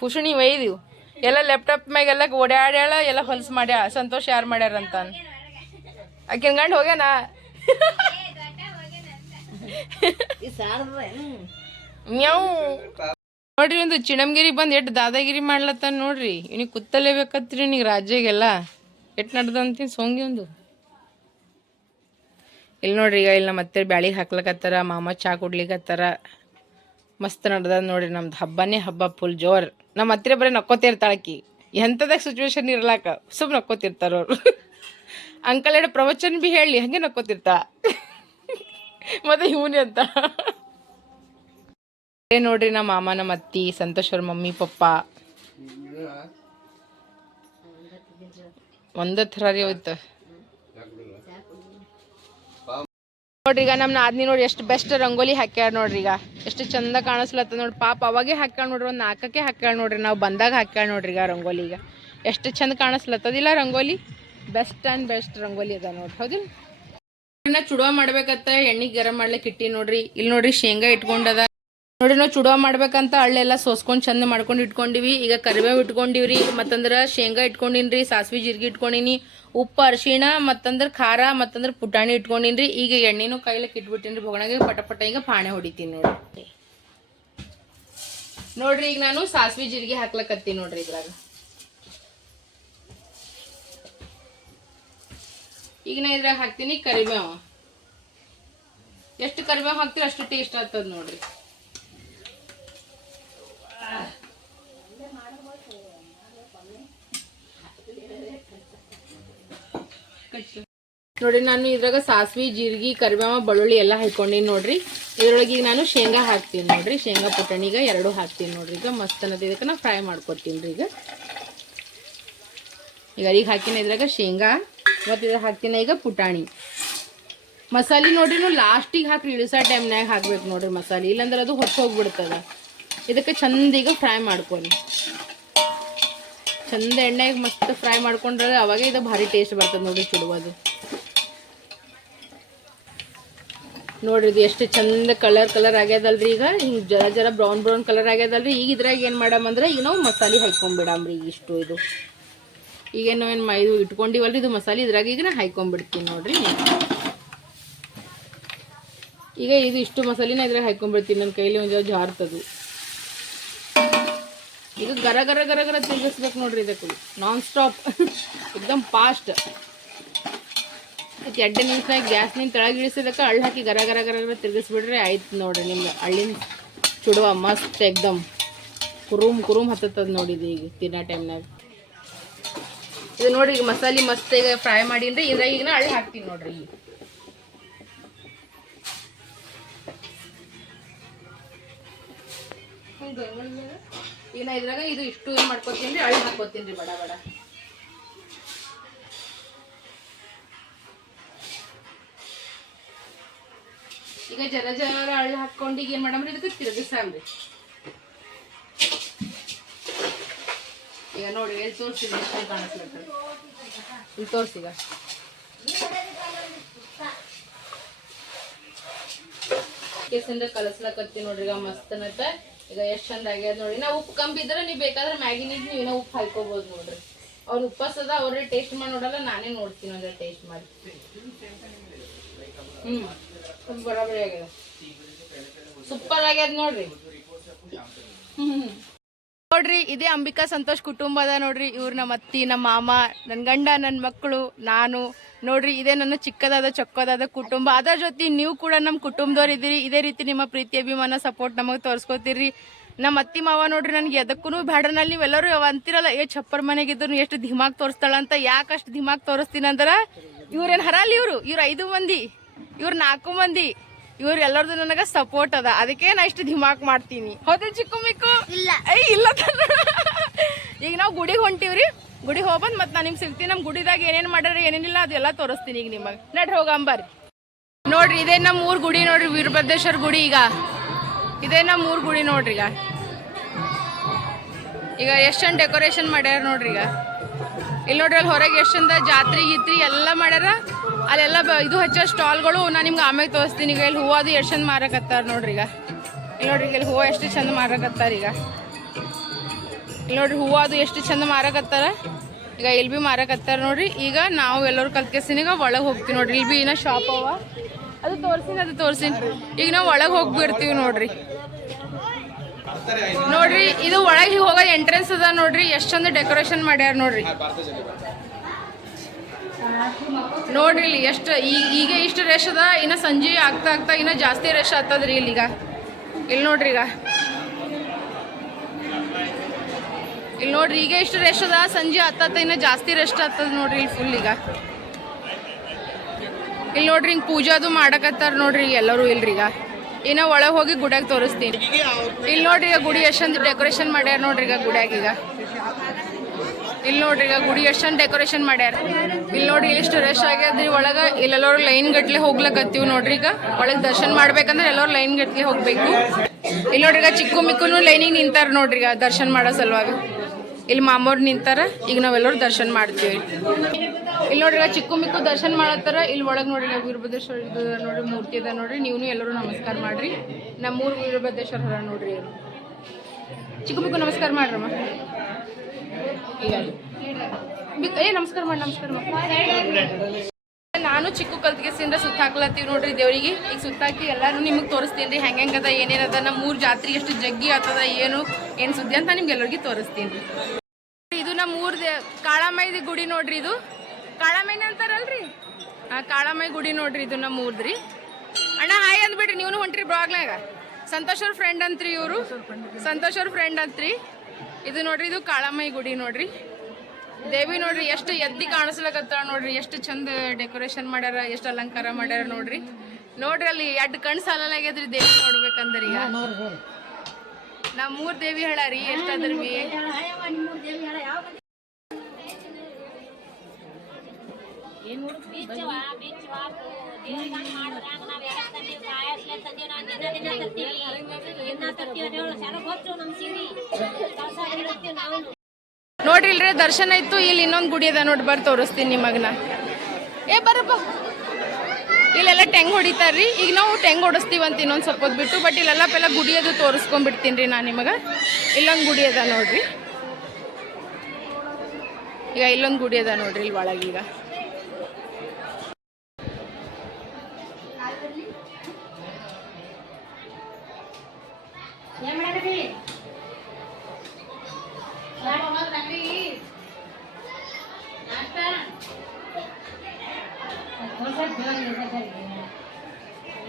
ಪುಷಣಿ ಒಯ್ದಿವು ಎಲ್ಲ ಲ್ಯಾಪ್ಟಾಪ್ ಮ್ಯಾಗೆಲ್ಲ ಓಡಾಡ್ಯಾಳ ಎಲ್ಲ ಹೊಲ್ಸ್ ಮಾಡ್ಯಾಳ. ಸಂತೋಷ ಯಾರು ಮಾಡ್ಯಾರ ಅಂತ ಆಕಿನ ಗಂಡ ಹೋಗ್ಯಾನ? ನೋಡ್ರಿ ಒಂದು ಚಿಣಮ್ಗಿರಿ ಬಂದು ಎಟ್ ದಾದಾಗಿರಿ ಮಾಡ್ಲತ್ತಾನ ನೋಡ್ರಿ. ಇವ್ನಿಗೆ ಕುತ್ತಲೇಬೇಕತ್ರಿ ನೀವು ರಾಜ್ಯಗೆಲ್ಲ. ಎಟ್ ನಡ್ದಂತೀನಿ ಸೋಂಗಿ ಒಂದು. ಇಲ್ಲಿ ನೋಡ್ರಿ ಈಗ ಇಲ್ಲಿ ನಮ್ಮ ಅತ್ತೆ ಬ್ಯಾಳಿಗೆ ಹಾಕ್ಲಕತ್ತಾರ, ಮಾಮ ಚಾ ಕುಡ್ಲಿಕತ್ತಾರ. ಮಸ್ತ್ ನಡ್ದ ನೋಡ್ರಿ ನಮ್ದು ಹಬ್ಬನೇ ಹಬ್ಬ ಫುಲ್ ಜೋರ್. ನಮ್ಮ ಹತ್ತಿರ ಬರೀ ನಕ್ಕೋತಿರ್ತಾಳಕಿ ಎಂಥದಾಗ ಸಿಚುವೇಶನ್ ಇರ್ಲಾಕ ಸುಮ್ ನಕ್ಕೋತಿರ್ತಾರ ಅವ್ರು. ಅಂಕಲ್ ಎರಡು ಪ್ರವಚನ ಬಿ ಹೇಳಿ, ಹಂಗೆ ನಕ್ಕೋತಿರ್ತಾ. ಮತ್ತೆ ಇವನಿ ಅಂತ. ನೋಡ್ರಿ ನಮ್ಮ ಮಾಮ, ನಮ್ಮ ಅತ್ತಿ, ಸಂತೋಷ್ ಅವ್ರ ಮಮ್ಮಿ, ಪಪ್ಪ. ಒಂದ ಥರ ರೀ ಅವತ್ತು ನೋಡ್ರಿ, ಈಗ ನಮ್ಮ ನಾದ್ನಿ ನೋಡಿ ಎಷ್ಟು ಬೆಸ್ಟ್ ರಂಗೋಲಿ ಹಾಕ್ಯಾರ ನೋಡ್ರಿ ಈಗ. ಎಷ್ಟು ಚಂದ ಕಾಣಿಸ್ಲತ್ತ ನೋಡ್ರಿ. ಪಾಪ ಅವಾಗೆ ಹಾಕ್ಯಾಳ ನೋಡ್ರಿ, ಒಂದ್ ನಾಲ್ಕಕ್ಕೆ ಹಾಕ್ಯಾಳ ನೋಡ್ರಿ, ನಾವು ಬಂದಾಗ ಹಾಕ್ಯಾಳ ನೋಡ್ರಿ ಈಗ ರಂಗೋಲಿ ಈಗ. ಎಷ್ಟು ಚಂದ ಕಾಣಿಸ್ಲತ್ತದಿಲ್ಲ rangoli? Best and best rangoli ಅದ ನೋಡ್ರಿ, ಹೌದಿಲ್ಲ? ಚುಡುವ ಮಾಡ್ಬೇಕತ್ತ ಎಣ್ಣೆಗೆ ಗರಂ ಮಾಡ್ಲಿಕ್ಕೆ ಇಟ್ಟಿ ನೋಡ್ರಿ. ಇಲ್ಲಿ ನೋಡ್ರಿ ಶೇಂಗಾ ಇಟ್ಕೊಂಡದ ನೋಡ್ರಿ, ನಾವು ಚುಡುವ ಮಾಡ್ಬೇಕಂತ ಹಳ್ಳೆಲ್ಲ ಸೋಸ್ಕೊಂಡು ಚಂದ ಮಾಡ್ಕೊಂಡು ಇಟ್ಕೊಂಡಿವಿ. ಈಗ ಕರಿಬೇವು ಇಟ್ಕೊಂಡಿವ್ರಿ, ಮತ್ತಂದ್ರೆ ಶೇಂಗಾ ಇಟ್ಕೊಂಡಿನ್ರಿ, ಸಾಸ್ವಿ ಜೀರಿಗೆ ಇಟ್ಕೊಂಡಿನಿ, ಉಪ್ಪು, ಅರಿಶಿಣ, ಮತ್ತಂದ್ರೆ ಖಾರ, ಮತ್ತಂದ್ರೆ ಪುಟಾಣಿ ಇಟ್ಕೊಂಡಿನ್ರಿ. ಈಗ ಎಣ್ಣೆನೂ ಕೈಲಕ್ಕೆ ಇಟ್ಬಿಟ್ಟಿನ್ರಿ, ಬೊಗಣಗೆ ಪಟ ಈಗ ಪಾಣೆ ಹೊಡಿತೀನಿ ನೋಡ್ರಿ. ನೋಡ್ರಿ, ಈಗ ನಾನು ಸಾಸ್ವಿ ಜೀರಿಗೆ ಹಾಕ್ಲಕತ್ತೀನಿ ನೋಡ್ರಿ ಇದ್ರಾಗ. ಈಗ ನಾ ಇದ್ರಾಗ ಹಾಕ್ತೀನಿ ಕರಿಬೇವು. ಎಷ್ಟು ಕರಿಬೇವು ಹಾಕ್ತೀರಿ ಅಷ್ಟು ಟೇಸ್ಟ್ ಆಗ್ತದ ನೋಡ್ರಿ. ನೋಡ್ರಿ, ನಾನು ಇದ್ರಾಗ ಸಾಸ್ವಿ, ಜೀರಿಗೆ, ಕರಿಬೇವ, ಬೆಳ್ಳುಳ್ಳಿ ಎಲ್ಲ ಹಾಕೊಂಡೀನಿ ನೋಡ್ರಿ. ಇದ್ರೊಳಗೆ ಈಗ ನಾನು ಶೇಂಗಾ ಹಾಕ್ತೀನಿ ನೋಡ್ರಿ. ಶೇಂಗಾ ಪುಟಾಣಿಗ ಎರಡು ಹಾಕ್ತೀನಿ ನೋಡ್ರಿ. ಈಗ ಮಸ್ತ್ ಅನ್ನೋದು ಇದಕ್ಕೆ ನಾ ಫ್ರೈ ಮಾಡ್ಕೊತೀನಿ ರೀ ಈಗ. ಈಗ ಈಗ ಹಾಕಿನ ಇದ್ರಾಗ ಶೇಂಗಾ, ಮತ್ತು ಇದ್ರಾಗ ಹಾಕ್ತೀನಿ ಈಗ ಪುಟಾಣಿ. ಮಸಾಲೆ ನೋಡ್ರಿ ನೀವು ಲಾಸ್ಟಿಗೆ ಹಾಕಿ ಇಳಿಸೋ ಟೈಮ್ನಾಗ ಹಾಕ್ಬೇಕು ನೋಡ್ರಿ ಮಸಾಲೆ. ಇಲ್ಲಾಂದ್ರೆ ಅದು ಹೊತ್ತು ಹೋಗ್ಬಿಡ್ತದ. ಇದಕ್ಕೆ ಚಂದ ಈಗ ಫ್ರೈ ಮಾಡ್ಕೊಳ್ಳಿ ಚಂದ ಎಣ್ಣೆಗೆ ಮಸ್ತ್ ಫ್ರೈ ಮಾಡ್ಕೊಂಡ್ರೆ ಅವಾಗೇ ಇದು ಭಾರಿ ಟೇಸ್ಟ್ ಬರ್ತದೆ ನೋಡಿ ಚುಡುವುದು. ನೋಡ್ರಿ ಎಷ್ಟು ಚಂದ ಕಲರ್ ಕಲರ್ ಆಗ್ಯದಲ್ರಿ ಈಗ. ಹಿಂಗೆ ಜರ ಜರ ಬ್ರೌನ್ ಬ್ರೌನ್ ಕಲರ್ ಆಗ್ಯದಲ್ರಿ. ಈಗ ಇದ್ರಾಗ ಏನು ಮಾಡಮಂದ್ರೆ ಈಗ ನಾವು ಮಸಾಲೆ ಹಾಕೊಂಡ್ಬಿಡಮ್ರಿ ಈಗ ಇಷ್ಟು ಇದು. ಈಗ ನಾವೇನು ಮ ಇದು ಇಟ್ಕೊಂಡಿವಲ್ರಿ ಇದು ಮಸಾಲೆ, ಇದ್ರಾಗ ಈಗ ನಾ ಹಾಕೊಂಡ್ಬಿಡ್ತೀನಿ ನೋಡ್ರಿ. ಈಗ ಇದು ಇಷ್ಟು ಮಸಾಲಿನ ಇದ್ರಾಗ ಹಾಕೊಂಡ್ಬಿಡ್ತೀನಿ ನನ್ನ ಕೈಲಿ ಒಂದು ಜಾರ್ತದು. ಈಗ ಗರ ಗರ ಗರ ಗರ ತಿರುಗಿಸ್ಬೇಕು ನೋಡ್ರಿ ಇದಕ್ಕೆ. ನಾನ್ ಸ್ಟಾಪ್ ಎಕ್ದಮ್ ಫಾಸ್ಟ್ ಅದಕ್ಕೆ ಎಡ್ಡೆ ನಿಮಿಷ ಗ್ಯಾಸ್ನಿಂದ ತೆಳಗಿಳಿಸಿದಕ್ಕೆ ಅಳ್ಳ ಹಾಕಿ ಗರ ಗರ ಗರ ಗರ ತಿರುಗಿಸ್ಬಿಡ್ರಿ. ಆಯ್ತು ನೋಡ್ರಿ ನಿಮ್ಮ ಹಳ್ಳಿನ ಚುಡುವ ಮಸ್ತ್ ಎಕ್ದಮ್. ಕುರುಮ್ ಕುರುಮ್ ಹತ್ತದ ನೋಡಿದ್ರಿ ಈಗ ತಿನ್ನೋ ಟೈಮ್ನಾಗ ಇದು ನೋಡ್ರಿ ಈಗ ಮಸಾಲೆ ಮಸ್ತ್ ಈಗ ಫ್ರೈ ಮಾಡೀನ್ರಿ ಇದ್ರಾಗ ಈಗ ನಾ ಹಳ್ಳಿ ಹಾಕ್ತೀನಿ ನೋಡ್ರಿ ಈಗ. ಈಗ ಇದ್ರಾಗ ಇದು ಇಷ್ಟು ಏನು ಮಾಡ್ಕೊತೀನಿ ರೀ ಹಾಕೋತೀನಿ ಹಾಕ್ಕೊತೀನಿ ರೀ, ಬಡ ಬಡ. ಈಗ ಜರ ಜರ ಅಳ್ಳಿ ಹಾಕ್ಕೊಂಡು ಈಗ ಏನು ಮಾಡಮ್ರಿ ಇದಕ್ಕೆ ತಿರುಗಿಸ್ರಿ ಈಗ ನೋಡಿ ಎಲ್ಲಿ ತೋರಿಸಿದ್ರಿ ಎಷ್ಟು ಕಾಣಿಸ್ಲತ್ತದ ಇಲ್ಲಿ ತೋರಿಸಿಗ ಕೇಸಿಂದ ಕಲಸ್ಲಕತ್ತಿ ನೋಡ್ರಿ, ಈಗ ಮಸ್ತ್ ಅನ್ನತ್ತ. ಈಗ ಎಷ್ಟು ಚಂದ ಆಗ್ಯದ ನೋಡಿ ನಾ ಉಪ್ಪು ಕಮ್ಮಿ ಇದ್ರೆ ನೀವು ಬೇಕಾದ್ರೆ ಮ್ಯಾಗಿನಿಗೆ ನೀವು ಇನ್ನೂ ಉಪ್ಪು ಹಾಕೋಬೋದು ನೋಡ್ರಿ. ಅವ್ರು ಉಪ್ಪಸದ ಅವ್ರೇ ಟೇಸ್ಟ್ ಮಾಡಿ ನೋಡಲ್ಲ ನಾನೇ ನೋಡ್ತೀನಿ ಅಂದ್ರೆ ಟೇಸ್ಟ್ ಮಾಡಿ. ಹ್ಮ್. ಬರಾಬರಿ ಆಗ್ಯದ. ಸೂಪರ್ ಆಗ್ಯದ ನೋಡ್ರಿ. ನೋಡ್ರಿ, ಇದೇ ಅಂಬಿಕಾ ಸಂತೋಷ್ ಕುಟುಂಬದ ನೋಡ್ರಿ. ಇವ್ರ ನಮ್ಮ ಅತ್ತಿ ನಮ್ಮ ಮಾಮ ನನ್ನ ಗಂಡ ನನ್ನ ಮಕ್ಕಳು ನಾನು ನೋಡ್ರಿ ಇದೇ ನನ್ನ ಚಿಕ್ಕದಾದ ಚೊಕ್ಕದಾದ ಕುಟುಂಬ. ಅದರ ಜೊತೆ ನೀವು ಕೂಡ ನಮ್ಮ ಕುಟುಂಬದವ್ರು ಇದ್ದೀರಿ. ಇದೇ ರೀತಿ ನಿಮ್ಮ ಪ್ರೀತಿ ಅಭಿಮಾನ ಸಪೋರ್ಟ್ ನಮಗೆ ತೋರಿಸ್ಕೊತೀರಿ. ನಮ್ಮ ಅತ್ತಿ ಮಾವ ನೋಡ್ರಿ ನನಗೆ ಎದಕ್ಕೂ ಬ್ಯಾಡ್ರಲ್ಲಿ. ನೀವೆಲ್ಲರೂ ಅಂತಿರಲ್ಲ ಏ ಚಪ್ಪರ್ ಮನೆಗಿದ್ರು ಎಷ್ಟು ಧಿಮಾಕ್ ತೋರಿಸ್ತಾಳ ಅಂತ. ಯಾಕೆ ಅಷ್ಟು ಧಿಮಾಕ್ ತೋರಿಸ್ತೀನಿ ಅಂದ್ರೆ ಇವ್ರೇನು ಹರಲ್ಲ ಇವರು. ಇವ್ರು ಐದು ಮಂದಿ ಇವ್ರು ನಾಲ್ಕು ಮಂದಿ. ಇವ್ರು ಎಲ್ಲರದು ನನಗೆ ಸಪೋರ್ಟ್ ಅದ. ಅದಕ್ಕೆ ನಾ ಇಷ್ಟು ಧಿಮಾಕ್ ಮಾಡ್ತೀನಿ. ಹೋದ ಚಿಕ್ಕು ಮಿಕ್ಕು? ಇಲ್ಲ. ಐ ಇಲ್ಲ. [laughs] ಈಗ ನಾವು ಗುಡಿಗೆ ಹೊಂಟಿವ್ರಿ. ಗುಡಿಗೆ ಹೋಗ್ಬಂದ್ ಮತ್ತೆ ನಾನು ನಿಮ್ಗೆ ಸಿಗ್ತೀನಿ. ನಮ್ಮ ಗುಡಿದಾಗ ಏನೇನು ಮಾಡ್ಯಾರ ಏನೇನಿಲ್ಲ ಅದೆಲ್ಲ ತೋರಿಸ್ತೀನಿ ಈಗ ನಿಮಗೆ. ನಡ್ರಿ ಹೋಗಂಬರ್ರಿ ನೋಡ್ರಿ, ಇದೇ ನಮ್ಮ ಊರ್ ಗುಡಿ ನೋಡ್ರಿ, ವೀರಭದ್ರೇಶ್ವರ ಗುಡಿ ಈಗ. ಇದೇ ನಮ್ಮ ಊರ್ ಗುಡಿ ನೋಡ್ರಿ ಈಗ. ಈಗ ಎಷ್ಟು ಚಂದ ಡೆಕೋರೇಷನ್ ಮಾಡ್ಯಾರ ನೋಡ್ರಿ ಈಗ. ಇಲ್ಲಿ ನೋಡ್ರಿ ಅಲ್ಲಿ ಹೊರಗೆ ಎಷ್ಟು ಚಂದ ಜಾತ್ರೆ ಗೀತ್ರಿ ಎಲ್ಲ ಮಾಡ್ಯಾರ. ಅಲ್ಲೆಲ್ಲ ಇದು ಹಚ್ಚೋ ಸ್ಟಾಲ್ಗಳು ನಾನು ನಿಮ್ಗೆ ಆಮೇಲೆ ತೋರಿಸ್ತೀನಿ. ಈಗ ಇಲ್ಲಿ ಹೂವು ಅದು ಎಷ್ಟು ಚಂದ ಮಾರಕತ್ತಾರ ನೋಡ್ರಿ ಈಗ. ಇಲ್ಲಿ ನೋಡ್ರಿ ಇಲ್ಲಿ ಹೂವು ಎಷ್ಟು ಚಂದ ಮಾರಕತ್ತಾರ ಈಗ. ನೋಡ್ರಿ, ಹೂವು ಅದು ಎಷ್ಟು ಚಂದ ಮಾರಕತ್ತಾರ. ಈಗ ಇಲ್ಲಿ ಬಿ ಮಾರಕತ್ತಾರ ನೋಡ್ರಿ. ಈಗ ನಾವು ಎಲ್ಲರೂ ಕಲ್ತ್ಕೆಸಿನ, ಈಗ ಒಳಗೆ ಹೋಗ್ತೀವಿ ನೋಡ್ರಿ. ಇಲ್ಲಿ ಬಿ ಇನ್ನ ಶಾಪ್ ಅವ. ಅದು ತೋರ್ಸಿನ ಅದು ತೋರ್ಸಿನ. ಈಗ ನಾವು ಒಳಗೆ ಹೋಗ್ಬಿಡ್ತೀವಿ ನೋಡ್ರಿ. ನೋಡ್ರಿ, ಇದು ಒಳಗೆ ಹೋಗೋ ಎಂಟ್ರೆನ್ಸ್ ಅದ ನೋಡ್ರಿ. ಎಷ್ಟು ಚಂದ ಡೆಕೋರೇಷನ್ ಮಾಡ್ಯಾರ ನೋಡ್ರಿ. ನೋಡ್ರಿ ಇಲ್ಲಿ ಎಷ್ಟು ಈಗ ಇಷ್ಟು ರಶ್ ಅದ. ಇನ್ನ ಸಂಜೆ ಆಗ್ತಾ ಆಗ್ತಾ ಇನ್ನ ಜಾಸ್ತಿ ರಶ್ ಆಗ್ತದ್ರಿ ಇಲ್ಲಿಗ. ಇಲ್ಲಿ ನೋಡ್ರಿ ಈಗ. ಇಲ್ಲಿ ನೋಡ್ರಿ, ಈಗ ಎಷ್ಟು ರೆಸ್ಟ್ ಅದ? ಸಂಜೆ ಹತ್ತತ್ತ ಇನ್ನ ಜಾಸ್ತಿ ರೆಸ್ಟ್ ಆಗ್ತದ ನೋಡ್ರಿ ಇಲ್ಲಿ ಫುಲ್ ಈಗ. ಇಲ್ಲಿ ನೋಡ್ರಿ ಹಿಂಗ್ ಪೂಜಾದು ಮಾಡಕತ್ತಾರ ನೋಡ್ರಿ ಎಲ್ಲರೂ ಇಲ್ರಿ ಈಗ. ಇನ್ನ ಒಳಗೆ ಹೋಗಿ ಗುಡ್ಯಾಗ ತೋರಿಸ್ತೀನಿ. ಇಲ್ಲಿ ನೋಡ್ರಿ ಈಗ ಗುಡಿ ಎಷ್ಟೊಂದು ಡೆಕೋರೇಷನ್ ಮಾಡ್ಯಾರ ನೋಡ್ರಿ ಈಗ ಗುಡ್ಯಾಗ ಈಗ. ಇಲ್ಲಿ ನೋಡ್ರಿ ಈಗ ಗುಡಿ ಎಷ್ಟೊಂದು ಡೆಕೋರೇಷನ್ ಮಾಡ್ಯಾರ. ಇಲ್ಲಿ ನೋಡ್ರಿ ಎಷ್ಟು ರಶ್ ಆಗ್ಯದ್ರಿ ಒಳಗ ಇಲ್ಲೆಲ್ಲರೂ ಲೈನ್ ಗಟ್ಲೆ ಹೋಗ್ಲಕತ್ತೀವಿ ನೋಡ್ರಿ ಈಗ. ಒಳಗೆ ದರ್ಶನ ಮಾಡ್ಬೇಕಂದ್ರೆ ಎಲ್ಲರೂ ಲೈನ್ ಗಟ್ಲೆ ಹೋಗ್ಬೇಕು. ಇಲ್ಲಿ ನೋಡ್ರಿ ಈಗ ಚಿಕ್ಕು ಮಿಕ್ಕುನು ಲೈನಿಗೆ ನಿಂತಾರ ನೋಡ್ರಿ ಈಗ ದರ್ಶನ ಮಾಡೋ ಸಲುವಾಗಿ. ಇಲ್ಲಿ ಮಾಮೋರ್ ನಿಂತಾರ. ಈಗ ನಾವೆಲ್ಲರೂ ದರ್ಶನ ಮಾಡ್ತೀವಿ. ಇಲ್ಲಿ ನೋಡ್ರಿ ಚಿಕ್ಕು ಮಿಕ್ಕು ದರ್ಶನ ಮಾಡತ್ತಾರ. ಇಲ್ಲಿ ಒಳಗೆ ನೋಡ್ರಿ ವೀರಭದ್ರೇಶ್ವರ ಇದು ನೋಡ್ರಿ, ಮೂರ್ತಿ ಅದ ನೋಡ್ರಿ. ನೀವು ಎಲ್ಲರೂ ನಮಸ್ಕಾರ ಮಾಡ್ರಿ. ನಮ್ಮೂರು ವೀರಭದ್ರೇಶ್ವರ ಹರ ನೋಡ್ರಿ. ಚಿಕ್ಕು ಮಿಕ್ಕು ನಮಸ್ಕಾರ ಮಾಡ್ರಮ್ಮ. ಏ, ನಮಸ್ಕಾರ ಮಾಡಿ, ನಮಸ್ಕಾರ ನಾನು ಚಿಕ್ಕು ಕಲ್ತ್ಗೆಸಿಂದ ಸುತ್ತ ಹಾಕ್ಲತ್ತೀವಿ ನೋಡ್ರಿ ದೇವರಿಗೆ. ಈಗ ಸುತ್ತಾಕಿ ಎಲ್ಲಾರು ನಿಮಗೆ ತೋರಿಸ್ತೀನಿ. ರೀ ಹೆಂಗೆ ಹೆಂಗದ ಏನೇನದ ನಮ್ಮ ಮೂರು ಜಾತ್ರೆ ಎಷ್ಟು ಜಗ್ಗಿ ಆತದ, ಏನು ಏನು ಸುದ್ದಿ ಅಂತ ನಿಮ್ಗೆ ಎಲ್ಲರಿಗೂ ತೋರಿಸ್ತೀನಿ. ಇದು ನಮ್ಮ ಊರ್ ಕಾಳಾಮೈದಿ ಗುಡಿ ನೋಡ್ರಿ ಇದು. ಕಾಳಾಮೈನ ಅಂತಾರಲ್ರಿ? ಆ, ಕಾಳಾಮೈ ಗುಡಿ ನೋಡ್ರಿ ಇದು ನಮ್ಮ ಅಣ್ಣ, ಹಾಯ್ ಅಂದ್ಬಿಡ್ರಿ ನೀವು ಹೊಂಟ್ರಿ ಬ್ಲಾಗ್ನಾಗ? ಸಂತೋಷ್ ಅವ್ರ ಫ್ರೆಂಡ್ ಅಂತ್ರಿ ಇವರು. ಸಂತೋಷ್ ಅವ್ರ ಫ್ರೆಂಡ್ ಅಂತ್ರಿ. ಇದು ನೋಡ್ರಿ, ಇದು ಕಾಳಾಮೈ ಗುಡಿ ನೋಡ್ರಿ. ದೇವಿ ನೋಡ್ರಿ, ಎಷ್ಟು ಎದ್ದಿ ಕಾಣಿಸ್ಲಕತ್ತ ನೋಡ್ರಿ, ಎಷ್ಟು ಚಂದ ಡೆಕೋರೇಷನ್ ಮಾಡ್ಯಾರ, ಎಷ್ಟು ಅಲಂಕಾರ ಮಾಡ್ಯಾರ ನೋಡ್ರಿ. ನೋಡ್ರಿ ಅಲ್ಲಿ ಎರಡು ಕಣ್ ಸಾಲಾಗ್ಯದ್ರಿ ದೇವಿ ನೋಡ್ಬೇಕಂದ್ರಿ ಈಗ ನಾ ಮೂರ್ ದೇವಿ ಹೇಳಾರಿ ಎಷ್ಟಾದ್ರಿ ಬಿ. ನೋಡ್ರಿ ಇಲ್ರಿ ದರ್ಶನ ಇತ್ತು ಇಲ್ಲಿ ಇನ್ನೊಂದು ಗುಡಿ ಅದ ನೋಡಿ ಬರ್ ತೋರಿಸ್ತೀನಿ ನಿಮಗ್ನ. ಏ ಬರಪ್ಪ ಇಲ್ಲೆಲ್ಲ ಟೆಂಗ್ ಹೊಡಿತಾರ್ರಿ. ಈಗ ನಾವು ಟೆಂಗ್ ಅಂತ ಇನ್ನೊಂದು ಸ್ವಲ್ಪ ಬಿಟ್ಟು ಬಟ್ ಇಲ್ಲೆಲ್ಲ ಪೆಲ್ಲ ಗುಡಿ ಅದು ತೋರಿಸ್ಕೊಂಡ್ಬಿಡ್ತೀನಿ ರೀ ನಾನು ನಿಮಗೆ. ಇಲ್ಲೊಂದು ಗುಡಿ ಅದ ನೋಡ್ರಿ. ಈಗ ಇಲ್ಲೊಂದು ಗುಡಿ ಅದ ನೋಡ್ರಿ ಇಲ್ಲಿ ಒಳಗೆ ಈಗ.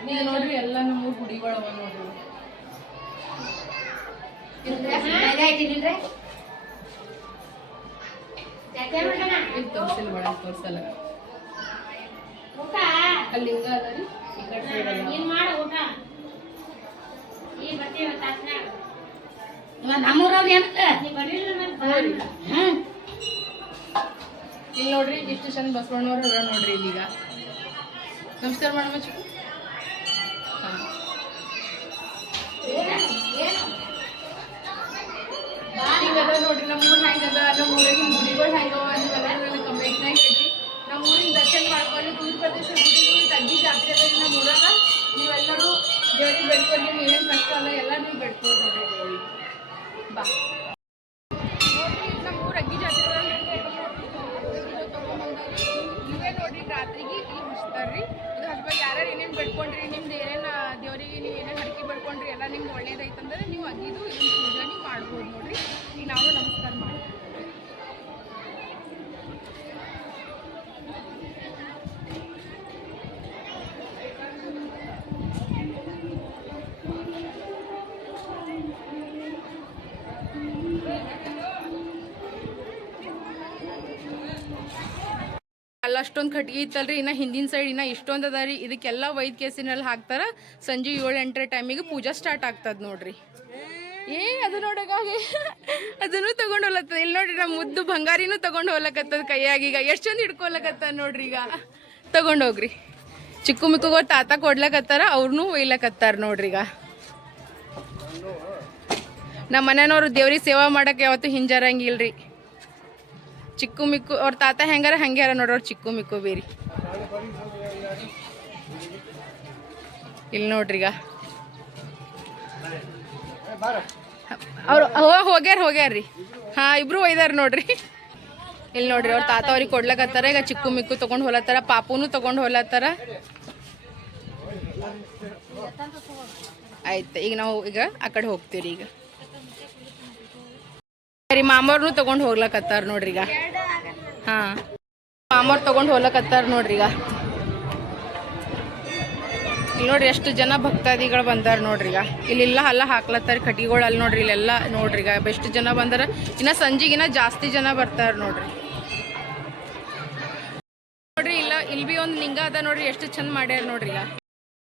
ಈಗ ನೋಡ್ರಿ ಎಲ್ಲ ನಮ್ಮ ಗುಡಿಗಳು ಅವ ನೋಡ್ರಿ. ತೋರಿಸಿಲ್ಲ ತೋರಿಸಲ್ಲ. ಅಲ್ಲಿ ಹಿಂಗ ಈ ಕಡೆ. ನಮ್ಮೂರವ್ರು ಇಲ್ಲಿ ನೋಡ್ರಿ ಇಷ್ಟು ಚಂದ ಬಸವಣ್ಣವ್ರು ನೋಡ್ರಿ ಇಲ್ಲೀಗ. ನಮಸ್ಕಾರ ಮಾಡಮ್ಮ ಚಿಕ್ಕು ನೋಡ್ರಿ, ನಮ್ಮ ಊರು ಹೆಂಗದ ನಮ್ಮ ಊರಿಗೆ ಗುಡಿಗಳು ಹೆಂಗವ ನೀವೆಲ್ಲ ನನ್ನ ನಮ್ಮ ಊರಿನ ದರ್ಶನ ಮಾಡ್ಕೊಂಡು ದೂರ ಪ್ರದೇಶ ಗುಡಿಗಳು ತಗ್ಗಿ ಜಾತ್ರೆ ಅದ ನಮ್ಮ ಊರಾಗ. ನೀವೆಲ್ಲರೂ ದೇವರಿಗೆ ಬೆಳ್ಕೊಂಡು ನೀವು ಏನೇನು ಕಷ್ಟ ಅಲ್ಲ ಎಲ್ಲ ನೀವು ಬೆಳ್ಕೊಂಡು ನೋಡ್ರಿ ನಿಮ್ಗೆ ಒಳ್ಳೇದಾಯ್ತಂದ್ರೆ ನೀವು ಅಗಿದು ಇದನ್ನು ಪೂಜೆ ನೀವು ಮಾಡ್ಬೋದು ನೋಡ್ರಿ. ಈಗ ನಾವು ನಮಸ್ಕಾರ ಮಾಡ್ತೀವಿ. ಅಲ್ಲ ಅಷ್ಟೊಂದು ಕಟ್ಗೆ ಇತ್ತಲ್ರಿ, ಇನ್ನು ಹಿಂದಿನ ಸೈಡ್ ಇನ್ನು ಇಷ್ಟೊಂದು ಅದ ರೀ. ಇದಕ್ಕೆಲ್ಲ ವೈದ್ಯ ಕೇಸಿನಲ್ಲಿ ಹಾಕ್ತಾರ, ಸಂಜೆ ಏಳು ಎಂಟರ ಟೈಮಿಗೆ ಪೂಜಾ ಸ್ಟಾರ್ಟ್ ಆಗ್ತದ ನೋಡ್ರಿ. ಏ, ಅದು ನೋಡಕಾಗಿ ಅದನ್ನು ತಗೊಂಡು ಹೋಗ್ಲತ್ತದ. ಇಲ್ಲಿ ನೋಡ್ರಿ ನಮ್ಮ ಮುದ್ದು ಬಂಗಾರಿನೂ ತಗೊಂಡು ಹೋಗ್ಲಕತ್ತದ ಕೈಯಾಗ ಈಗ. ಎಷ್ಟು ಚಂದ ಹಿಡ್ಕೊಳಕತ್ತ ನೋಡ್ರಿ ಈಗ. ತಗೊಂಡು ಹೋಗ್ರಿ. ಚಿಕ್ಕು ಮಿಕ್ಕುಗೋ ತಾತ ಕೊಡ್ಲಕತ್ತಾರ ಅವ್ರನ್ನೂ ಒಯ್ಲಕತ್ತಾರ ನೋಡ್ರಿ ಈಗ. ನಮ್ಮ ಮನೆಯವರು ದೇವ್ರಿಗೆ ಸೇವಾ ಮಾಡಕ್ಕೆ ಯಾವತ್ತೂ ಹಿಂಜರಂಗಿಲ್ರಿ. ಚಿಕ್ಕು ಮಿಕ್ಕು, ಅವ್ರ ತಾತ ಹೆಂಗಾರ, ಹಂಗೆ ನೋಡ್ರಿ ಅವ್ರ ಚಿಕ್ಕು ಮಿಕ್ಕು ಬೇರಿ. ಇಲ್ಲಿ ನೋಡ್ರಿ ಈಗ. ಅವ್ರು ಹೋಗ್ಯಾರ, ಹೋಗ್ಯಾರ್ರಿ. ಹಾ, ಇಬ್ರು ಒಯ್ದಾರ ನೋಡ್ರಿ. ಇಲ್ಲಿ ನೋಡ್ರಿ ಅವ್ರ ತಾತ ಅವ್ರಿಗೆ ಕೊಡ್ಲಕತ್ತಾರ, ಈಗ ಚಿಕ್ಕು ಮಿಕ್ಕು ತಗೊಂಡ್ ಹೋಲತ್ತಾರ, ಪಾಪುನು ತಗೊಂಡ್ ಹೋಲತ್ತಾರ. ಆಯ್ತು, ಈಗ ನಾವು ಈಗ ಆ ಕಡೆ ಹೋಗ್ತೀವಿ ಈಗ. ಸರಿ, ಮಾಮೋರ್ನು ತಗೊಂಡ್ ಹೋಗ್ಲಕತ್ತಾರ ನೋಡ್ರಿ ಈಗ. ಹಾ. ಮಾಮವ್ರು ತಗೊಂಡ್ ಹೋಗ್ಲಕತ್ತಾರ ನೋಡ್ರಿ ಈಗ. ನೋಡ್ರಿ ಎಷ್ಟು ಜನ ಭಕ್ತಾದಿಗಳು ಬಂದಾರ ನೋಡ್ರಿ ಈಗ. ಇಲ್ಲೆಲ್ಲ ಅಲ್ಲ ಹಾಕ್ಲತ್ತಾರ ಕಟಿಗಳು ಅಲ್ಲಿ ನೋಡ್ರಿ, ಇಲ್ಲೆಲ್ಲ ನೋಡ್ರಿ ಈಗ. ಎಷ್ಟು ಜನ ಬಂದಾರ? ಇನ್ನ ಸಂಜೆಗಿನ ಜಾಸ್ತಿ ಜನ ಬರ್ತಾರ ನೋಡ್ರಿ. ನೋಡ್ರಿ, ಇಲ್ಲ ಇಲ್ಲಿ ಬಿ ಒಂದು ಲಿಂಗ ಅದ ನೋಡ್ರಿ, ಎಷ್ಟು ಚಂದ ಮಾಡ್ಯಾರ ನೋಡ್ರಿ ಈಗ.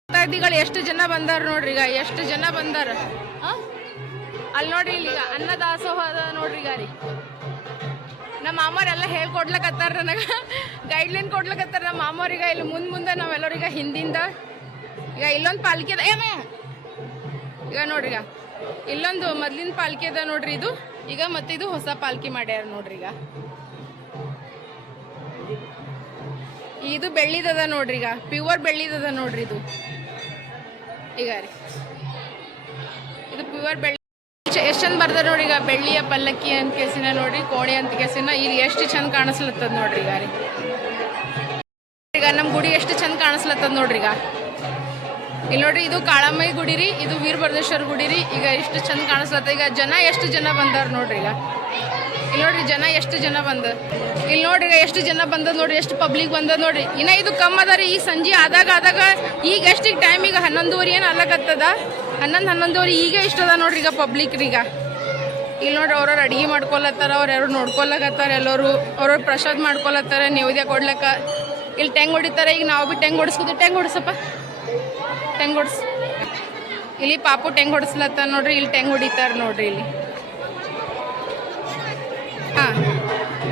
ಭಕ್ತಾದಿಗಳು ಎಷ್ಟು ಜನ ಬಂದಾರ ನೋಡ್ರಿ ಈಗ, ಎಷ್ಟು ಜನ ಬಂದಾರ? ಅಲ್ಲಿ ನೋಡ್ರಿ ಇಲ್ಲಿ ಈಗ ಅನ್ನದಾಸೋಹ ಅದ ನೋಡ್ರಿ ಈಗ ರೀ ನಮ್ಮ ಮಾಮರೆಲ್ಲ ಹೇಳ್ಕೊಡ್ಲಕತ್ತಾರ ನನಗೆ. ಗೈಡ್ಲೈನ್ ಕೊಡ್ಲಕತ್ತಾರ ನಮ್ಮ ಮಾಮವ್ರೀಗ ಇಲ್ಲಿ ಮುಂದೆ ಮುಂದೆ ನಾವೆಲ್ಲರಿಗ ಹಿಂದಿಂದ. ಈಗ ಇಲ್ಲೊಂದು ಪಾಲ್ಕಿ ಅದ ಏಮ ಈಗ ನೋಡ್ರಿ ಈಗ. ಇಲ್ಲೊಂದು ಮೊದ್ಲಿನ ಪಾಲ್ಕಿ ಅದ ನೋಡ್ರಿ ಇದು. ಈಗ ಮತ್ತೆ ಇದು ಹೊಸ ಪಾಲ್ಕಿ ಮಾಡ್ಯಾರ ನೋಡ್ರಿ ಈಗ. ಇದು ಬೆಳ್ಳಿದದ ನೋಡ್ರಿ ಈಗ. ಪ್ಯೂರ್ ಬೆಳ್ಳಿದದ ನೋಡ್ರಿ ಇದು. ಈಗ ರೀ. ಇದು ಪ್ಯೂರ್ ಬೆಳ್ಳಿ ಎಷ್ಟು ಚಂದ ಬರ್ದಾರ ನೋಡಿ ಈಗ ಬೆಳ್ಳಿಯ ಪಲ್ಲಕ್ಕಿ ಅಂತ ಕೇಸಿನ ನೋಡ್ರಿ, ಕೋಳಿ ಅಂತ ಕೇಸಿನ, ಇಲ್ಲಿ ಎಷ್ಟು ಚಂದ ಕಾಣಿಸ್ಲತ್ತದ ನೋಡ್ರಿ ಈಗ ರೀ ಈಗ ನಮ್ಮ ಗುಡಿ ಎಷ್ಟು ಚಂದ ಕಾಣಿಸ್ಲತ್ತದ ನೋಡ್ರಿ ಈಗ. ಇಲ್ಲಿ ನೋಡ್ರಿ, ಇದು ಕಾಳಮ್ಮೈ ಗುಡಿ ರೀ, ಇದು ವೀರಭದ್ರೇಶ್ವರ ಗುಡಿ ರೀ, ಈಗ ಎಷ್ಟು ಚಂದ ಕಾಣಿಸ್ಲತ್ತ ಈಗ ಜನ ಎಷ್ಟು ಜನ ಬಂದಾರ ನೋಡ್ರಿ ಈಗ. ಇಲ್ಲಿ ನೋಡ್ರಿ, ಜನ ಎಷ್ಟು ಜನ ಬಂದ ಇಲ್ಲಿ ನೋಡ್ರಿ ಎಷ್ಟು ಜನ ಬಂದದ ನೋಡ್ರಿ, ಎಷ್ಟು ಪಬ್ಲಿಕ್ ಬಂದದ ನೋಡ್ರಿ. ಇನ್ನ ಇದು ಕಮ್ಮದ ರೀ ಈ ಸಂಜೆ ಆದಾಗ ಆದಾಗ ಈಗ ಎಷ್ಟಿಗೆ ಟೈಮ್ ಈಗ ಹನ್ನೊಂದುವರೆ ಏನು ಅಲ್ಲಕತ್ತದ ಹನ್ನೊಂದು ಹನ್ನೊಂದುವರೆ ಈಗ ಇಷ್ಟದ ನೋಡ್ರಿ ಈಗ ಪಬ್ಲಿಕ್ ರೀಗ ಇಲ್ಲಿ ನೋಡ್ರಿ ಅವ್ರವ್ರು ಅಡಿಗೆ ಮಾಡ್ಕೊಲತ್ತಾರ, ಅವ್ರು ಯಾರು ನೋಡ್ಕೊಳ್ಳಕತ್ತಾರ ಎಲ್ಲರೂ. ಅವ್ರವ್ರು ಪ್ರಸಾದ ಮಾಡ್ಕೊಲತ್ತಾರ ನೈವೇದ್ಯ ಕೊಡ್ಲಕ್ಕ. ಇಲ್ಲಿ ಟೆಂಗ್ ಹೊಡಿತಾರೆ, ಈಗ ನಾವು ಬಿ ಟೆಂಗ್ ಹೊಡಿಸ್ಕೋದು ಟೆಂಗ್ ಹೊಡಿಸಪ್ಪ. ಟೆಂಗ್ ಹೊಡ್ಸ್. ಇಲ್ಲಿ ಪಾಪು ಟೆಂಗ್ ಹೊಡಿಸ್ಲತ್ತ ನೋಡ್ರಿ ಇಲ್ಲಿ ಟೆಂಗ್ ಹೊಡಿತಾರ ನೋಡ್ರಿ ಇಲ್ಲಿ. ಹಾಂ.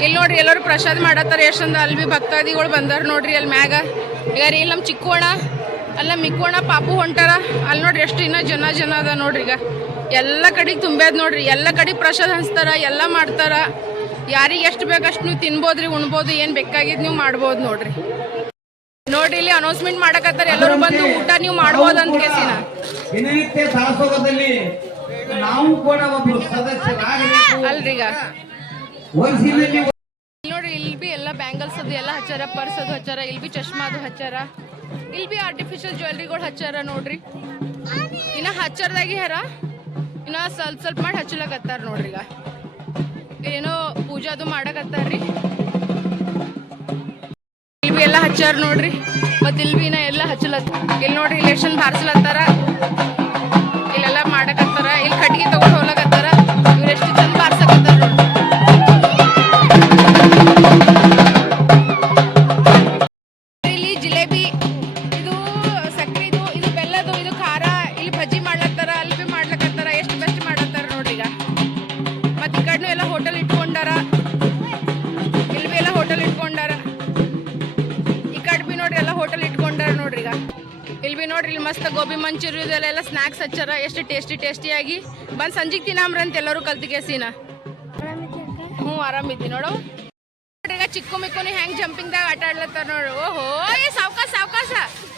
ಇಲ್ಲಿ ನೋಡ್ರಿ ಎಲ್ಲರೂ ಪ್ರಸಾದ ಮಾಡತ್ತಾರ, ಎಷ್ಟೊಂದು ಅಲ್ಲಿ ಬಿ ಭಕ್ತಾದಿಗಳು ಬಂದಾರ ನೋಡ್ರಿ ಅಲ್ಲಿ ಮ್ಯಾಗ ಈಗ ರೀ ಇಲ್ಲಿ ನಮ್ಮ ಚಿಕ್ಕೋಣ ಅಲ್ಲ ಮಿಕ್ಕೋಣ ಪಾಪು ಹೊಂಟಾರ. ಅಲ್ಲಿ ನೋಡ್ರಿ ಎಷ್ಟು ಇನ್ನೂ ಜನ ಜನ ಅದ ನೋಡ್ರಿ ಈಗ. ಎಲ್ಲ ಕಡೆಗೆ ತುಂಬ್ಯಾದ ನೋಡ್ರಿ. ಎಲ್ಲ ಕಡೆ ಪ್ರಸಾದ ಹಂಚ್ತಾರ ಎಲ್ಲ ಮಾಡ್ತಾರ. ಯಾರಿಗೆ ಎಷ್ಟು ಬೇಕಷ್ಟು ನೀವು ತಿನ್ಬೋದ್ರಿ ಉಣ್ಬೋದು ಏನು ಬೇಕಾಗಿದ್ದು ನೀವು ಮಾಡ್ಬೋದು ನೋಡ್ರಿ. ನೋಡ್ರಿ ಇಲ್ಲಿ ಅನೌನ್ಸ್ಮೆಂಟ್ ಮಾಡಕತ್ತಾರ. ಎಲ್ಲರೂ ಬಂದು ಊಟ ನೀವು ಮಾಡ್ಬೋದು ಅಂತ ಕೇಸಿನ. ದಿನನಿತ್ಯ ದಾಸೋಹದಲ್ಲಿ ನಾವು ಕೂಡ ಒಬ್ಬರು ಸದಸ್ಯರಾಗಬೇಕು. ಅಲ್ರಿ ಈಗ. ಇಲ್ಲಿ ನೋಡ್ರಿ ಇಲ್ಲಿ ಬಿ ಎಲ್ಲ ಬ್ಯಾಂಗಲ್ಸ್ ಅದು ಎಲ್ಲ ಹಚ್ಚಾರ ಪರ್ಸ್ ಅದು ಹಚ್ಚಾರ ಇಲ್ಲಿ ಬಿ ಚಶ್ಮಾ ಅದು ಹಚ್ಚಾರ. ಇಲ್ಲಿ ಬಿ ಆರ್ಟಿಫಿಷಿಯಲ್ ಜ್ಯುವೆಲ್ರಿಗಳು ಹಚ್ಚಾರ ನೋಡ್ರಿ. ಇನ್ನ ಹಚ್ಚರ್ದಾಗಿ ಹರ, ಇನ್ನ ಸ್ವಲ್ಪ ಸ್ವಲ್ಪ ಮಾಡಿ ಹಚ್ಚಲಕತ್ತಾರ ನೋಡ್ರಿ ಈಗ. ಏನೋ ಪೂಜಾ ಅದು ಮಾಡಕತ್ತಾರ್ರಿ. ಇಲ್ಲಿ ಬಿ ಎಲ್ಲ ಹಚ್ಚಾರ ನೋಡ್ರಿ. ಮತ್ತೆ ಇಲ್ಲಿ ಬಿ ಎಲ್ಲ ಹಚ್ಚಲತ್ತ. ಇಲ್ಲಿ ನೋಡ್ರಿ ಇಲೆಕ್ಷನ್ ಬಾರಿಸ್ಲತ್ತಾರ. ಇಲ್ಲೆಲ್ಲ ಮಾಡಕತ್ತಾರ. ಇಲ್ಲಿ ಕಟ್ಗೆ ತಗೊಂಡು ಹೋಗ್ಲಕತ್ತಾರ. ಇವ್ರು ಎಷ್ಟು ಚಂದ ಬಾರ್ಸಕತ್ತಾರ ನೋಡ್ರಿ. ಬಜ್ಜಿ ಅಲ್ಲಿ ಭೀ ಮಾಡ್ಲಕತ್ತಾರ, ಎಷ್ಟು ಬೆಸ್ಟ್ ಮಾಡತ್ತಾರ ನೋಡ್ರಿ ಈಗ. ಮತ್ತು ಈ ಕಡೆನೂ ಎಲ್ಲ ಹೋಟೆಲ್ ಇಟ್ಕೊಂಡಾರ. ಇಲ್ಲಿ ಬಿ ಎಲ್ಲ ಹೋಟೆಲ್ ಇಟ್ಕೊಂಡಾರ. ಈ ಕಡೆ ಬಿ ನೋಡ್ರಿ ಎಲ್ಲ ಹೋಟೆಲ್ ಇಟ್ಕೊಂಡಾರ ನೋಡ್ರಿ ಈಗ. ಇಲ್ಲಿ ಬಿ ನೋಡ್ರಿ ಇಲ್ಲಿ ಮಸ್ತ್ ಗೋಬಿ ಮಂಚೂರಿ ಇದೆಲ್ಲ ಸ್ನಾಕ್ಸ್ ಹಚ್ಚಾರ, ಎಷ್ಟು ಟೇಸ್ಟಿ ಟೇಸ್ಟಿಯಾಗಿ ಬಂದು ಸಂಜೆಗೆ ತಿನ್ನಾಮ್ರಿ ಅಂತ ಎಲ್ಲರೂ ಕಲ್ತಿಗೆಸಿನ ಹ್ಞೂ ಆರಾಮಿದ್ದಿ ನೋಡು. ಈಗ ಚಿಕ್ಕು ಮಿಕ್ಕುನಿ ಹೆಂಗೆ ಜಂಪಿಂಗ್ದಾಗ ಆಟ ಆಡ್ಲತ್ತಾರ ನೋಡು. ಓಹೋ ಸಾವ್ಕಾಶ ಸಾವ್ಕಾಶ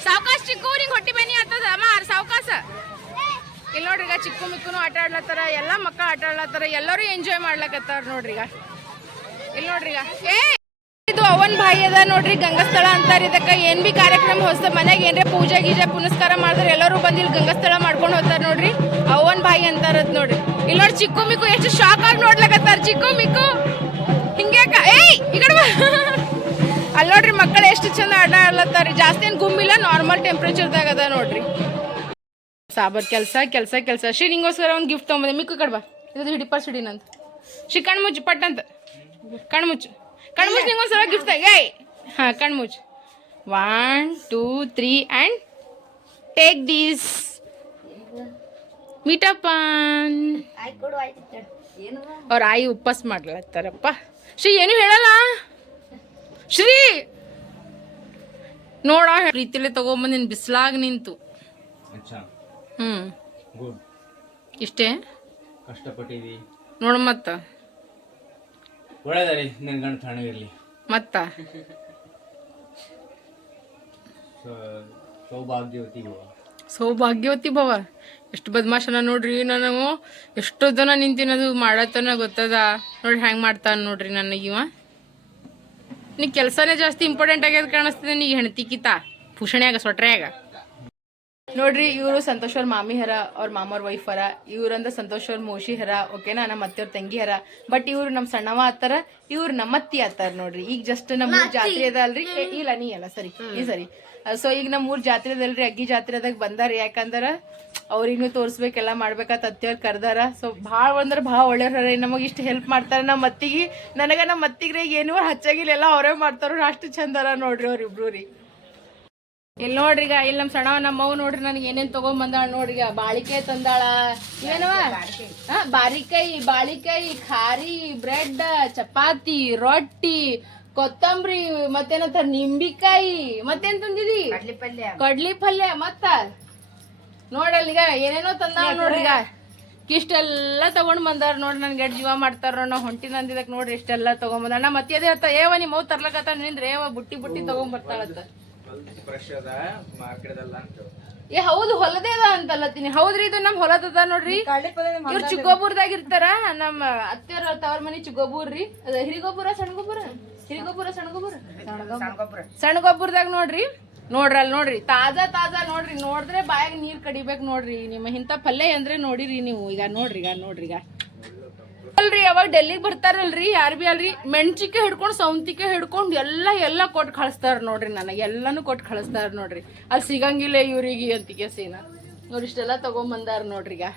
ಸಾವ್ಕಾಶ ಚಿಕ್ಕು, ನಿಂಗೆ ಇಲ್ಲಿ ನೋಡ್ರಿ ಈಗ ಚಿಕ್ಕು ಮಿಕ್ಕುನು ಆಟ ಆಡ್ಲತ್ತಾರ, ಎಲ್ಲ ಮಕ್ಕಳು ಆಟ ಆಡ್ಲತ್ತಾರ, ಎಲ್ಲರೂ ಎಂಜಾಯ್ ಮಾಡ್ಲಕತ್ತಾರ ನೋಡ್ರಿ ಈಗ. ಇಲ್ಲಿ ನೋಡ್ರಿ ಈಗ. ಏ, ಇದು ಅವನ್ ಬಾಯಿ ಅದ ನೋಡ್ರಿ, ಗಂಗಸ್ಥಳ ಅಂತಾರ ಇದಕ್ಕೆ. ಏನ್ ಬಿ ಕಾರ್ಯಕ್ರಮ ಹೊಸ ಮನೆಗೆ ಏನ್ರೆ ಪೂಜೆ ಗೀಜೆ ಪುನಸ್ಕಾರ ಮಾಡಿದ್ರೆ ಎಲ್ಲರೂ ಬಂದು ಇಲ್ಲಿ ಗಂಗಸ್ಥಳ ಮಾಡ್ಕೊಂಡು ಹೋಗ್ತಾರ ನೋಡ್ರಿ. ಅವನ್ ಬಾಯಿ ಅಂತಾರದ್ ನೋಡ್ರಿ. ಇಲ್ಲಿ ನೋಡಿ ಚಿಕ್ಕು ಮಿಕ್ಕು ಎಷ್ಟು ಶಾಕ್ ಆಗಿ ನೋಡ್ಲಕತ್ತಾರ. ಚಿಕ್ಕು ಮಿಕ್ಕು, ಹಿಂಗೆ ಏಯ್, ಈ ಅಲ್ಲಿ ನೋಡ್ರಿ ಮಕ್ಕಳು ಎಷ್ಟು ಚಂದ ಆಟ ಆಡ್ಲತ್ತಾರ. ಜಾಸ್ತಿ ಏನ್ ಗುಮ್ಮಿಲ್ಲ ನಾರ್ಮಲ್ ಟೆಂಪ್ರೇಚರ್ದಾಗ ಅದ ನೋಡ್ರಿ. ಸಾಬರ್ ಕೆಲಸ ಕೆಲಸ ಕೆಲಸ. ಶ್ರೀ ನಿಂಗೋಸ್ಕರ ಒಂದು ಗಿಫ್ಟ್ ತೊಗೊಂಬಂದೆ. ಮಿಕ್ಕು ಕಡ್ಬಾ ಇದು ಹಿಡಿಪ ಹಿಡಿನಂತ ಶ್ರೀ ಕಣ್ಮುಚ್ಚು ಪಟ್ಟಂತ ಕಣ್ಮುಚ್ಚು. ಕಣ್ಮುಚ್ಚು ನಿಂಗೋಸ್ಕರ ಗಿಫ್ಟ್ ಏಯ್! ಹಾಂ ಕಣ್ಮುಚ್ಚು. One two three and take these ಮೀಟಪ್ಪನ್ ಆಯ್ತು ಅವ್ರ ಆಯಿ ಉಪವಾಸ ಮಾಡ್ಲತ್ತಾರಪ್ಪ. ಶ್ರೀ ಏನು ಹೇಳಲ್ಲ? ಶ್ರೀ! ನೋಡ ಪ್ರೀತಿಲೆ ನಿನ್ ಬಿಸ್ಲಾಗ ನಿಂತು. ಹ್ಮ್. ಗುಡ್. ಇಷ್ಟೇ? ಕಷ್ಟಪಟ್ಟಿದ್ವಿ ನೋಡ ಮತ್ತ. ಒಳ್ಳೆದಾರಿ ನಿನ್ ಗಂಡ ತಣ್ಣಗಿರಲಿ ಮತ್ತ. ಸೌಭಾಗ್ಯವತಿ ಭವ. ಸೌಭಾಗ್ಯವತಿ ಭವ. ಎಷ್ಟು ಬದ್ಮಾಶನ ನೋಡ್ರಿ ನಾನು. ಎಷ್ಟೋ ಜನ ನಿಂತಿನದು ಮಾಡತ್ತನ ಗೊತ್ತದ? ನೋಡ್ರಿ ಹ್ಯಾಂಗೆ ಮಾಡ್ತಾನ ನೋಡ್ರಿ ನನಗೆ ಇವ. ನೀ ಕೆಲಸನೇ ಜಾಸ್ತಿ ಇಂಪಾರ್ಟೆಂಟ್ ಆಗ್ಯದ ಕಾಣಿಸ್ತದೆ ನೀ ಹೆಣ್ತಿಕಿತ ಭೂಷಣ್ಯಾಗ ಸೊಟ್ರ್ಯಾಗ ನೋಡ್ರಿ ಇವರು ಸಂತೋಷ್ ಅವ್ರ ಮಾಮಿ ಹರ ಅವ್ರ ಮಾಮವ್ರ ವೈಫ್ ಹರ ಇವ್ರಂದ ಸಂತೋಷ್ ಅವ್ರ ಮೋಶಿ ಹರ ಓಕೆನಾ ನಮ್ಮ ಅತ್ತೆಯವ್ರ ತಂಗಿ ಹರ. ಬಟ್ ಇವ್ರು ನಮ್ಮ ಸಣ್ಣವ ಆತಾರ ಇವ್ರು ನಮ್ಮ ಅತ್ತಿ ಆತಾರ ನೋಡ್ರಿ. ಈಗ ಜಸ್ಟ್ ನಮ್ಮ ಜಾತ್ರೆ ಅದ ಅಲ್ರಿ ಇಲ್ಲ ನೀ ಅಲ್ಲ ಸರಿ. ಈ ಸರಿ. ಸೊ ಈಗ ನಮ್ಮ ಊರ್ ಜಾತ್ರೆ ಅದಲ್ರಿ ಅಗ್ಗಿ ಜಾತ್ರೆದಾಗ ಬಂದಾರ. ಯಾಕಂದ್ರ ಅವ್ರಿಗೂ ತೋರಿಸ್ಬೇಕೆಲ್ಲ ಮಾಡ್ಬೇಕಾತ ಅತ್ತೆಯವ್ರ ಕರ್ದಾರ. ಸೊ ಭಾಳ ಅಂದ್ರೆ ಭಾಳ ಒಳ್ಳೆಯವ್ರ ನಮಗೆ ಇಷ್ಟು ಹೆಲ್ಪ್ ಮಾಡ್ತಾರ ನಮ್ಮ ಅತ್ತಿಗೆ. ನನಗ ನಮ್ಮ ಅತ್ತಿಗ್ರೆ ಏನೂ ಹಚ್ಚಾಗಿಲ್ಲ ಎಲ್ಲ ಅವರೇ ಮಾಡ್ತಾರ. ಅಷ್ಟು ಚಂದರ ನೋಡ್ರಿ ಅವ್ರಿಬ್ರು ರೀ. ಇಲ್ಲಿ ನೋಡ್ರಿಗ ಇಲ್ಲಿ ನಮ್ಮ ಸಣ್ಣವ ನಮ್ಮ ಅವ್ ನೋಡ್ರಿ ನನಗೆ ಏನೇನ್ ತಗೊಂಡ್ ಬಂದಾಳ ನೋಡ್ರಿ ಈಗ. ಬಾಳಿಕಾಯಿ ತಂದಾಳ. ಏನವ ಹಾ ಬಾರಿಕಾಯಿ ಬಾಳಿಕಾಯಿ ಖಾರಿ ಬ್ರೆಡ್ ಚಪಾತಿ ರೊಟ್ಟಿ ಕೊತ್ತಂಬರಿ ಮತ್ತೇನಂತ ನಿಂಬಿಕಾಯಿ. ಮತ್ತೇನ್ ತಂದಿದಿ? ಕಡ್ಲಿ ಪಲ್ಯ. ಮತ್ತ? ನೋಡಲ್ ಈಗ ಏನೇನೋ ತಂದಾಳ ನೋಡ್ರಿಗ ಇಷ್ಟೆಲ್ಲ ತಗೊಂಡ್ ಬಂದಾರ ನೋಡ್ರಿ ನನ್ಗೆ ಎಡ್ ಜೀವ ಮಾಡ್ತಾರ ನಾ ಹೊಂಟಿ ನಂದಿದಕ್ ನೋಡ್ರಿ ಇಷ್ಟೆಲ್ಲ ತಗೊಂಡ್ ಬಂದಾರ ನಾ ಮತ್ತೆ ಅದೇ ಅತ್ತ ಏವ ನಿಮ್ಮ ಮೌ ತರ್ಲಕತ್ತ ನಿಂದ್ರೆ ಏವ ಬುಟ್ಟಿ ಬುಟ್ಟಿ ತಗೊಂಡ್ ಬರ್ತಾಳತ್ತ ಏ ಹೌದು ಹೊಲದೇ ಅದ ಅಂತಲ್ಲತ್ತೀನಿ ಹೌದ್ರಿ ಇದು ನಮ್ ಹೊಲದ ನೋಡ್ರಿ. ಇವ್ರು ಚಿಕ್ಕೋಪುರದಾಗ ಇರ್ತಾರ ನಮ್ಮ ಅತ್ತೆಯವ್ರ ತವ್ರ ಮನಿ ಚಿಕ್ಕೋಬೂರ್ ರೀ ಅದ ಹಿರಿಗೋಪುರ ಸಣ್ಣಗೋಪುರ? ಹಿರಿಗೊಬ್ಬರ ಸಣ್ಣಗೋಪುರ? ಸಣ್ಣಗೊಬ್ಬರದಾಗ ನೋಡ್ರಿ ನೋಡ್ರಿ. ಅಲ್ಲಿ ನೋಡ್ರಿ. ತಾಜಾ ತಾಜಾ ನೋಡ್ರಿ. ನೋಡಿದ್ರೆ ಬಾಯಾಗ ನೀರ್ ಕಡಿಬೇಕು ನೋಡ್ರಿ. ನಿಮ್ಮ ಇಂಥ ಪಲ್ಯ ಅಂದ್ರೆ ನೋಡಿರಿ ನೀವು. ಈಗ ನೋಡ್ರಿ ಈಗ ನೋಡ್ರಿ ಈಗ. ಅಲ್ರಿ, ಅವಾಗ ಡೆಲ್ಲಿಗೆ ಬರ್ತಾರಲ್ರಿ, ಯಾರು ಬಿ ಅಲ್ರಿ ಮೆಣಸಿಕೆ ಹಿಡ್ಕೊಂಡು ಸೌಂತಿಕೆ ಹಿಡ್ಕೊಂಡು, ಎಲ್ಲ ಎಲ್ಲ ಕೊಟ್ಟು ಕಳಿಸ್ತಾರ ನೋಡ್ರಿ ನನಗೆ, ಎಲ್ಲಾನು ಕೊಟ್ಟು ಕಳಿಸ್ತಾರ ನೋಡ್ರಿ. ಅಲ್ಲಿ ಸಿಗಂಗಿಲ್ಲ ಇವ್ರಿಗೆ ಅಂತಿಗೆ ಸೀನ. ಅವ್ರು ಇಷ್ಟೆಲ್ಲ ತಗೊಂಬಂದಾರ ನೋಡ್ರಿ ಈಗ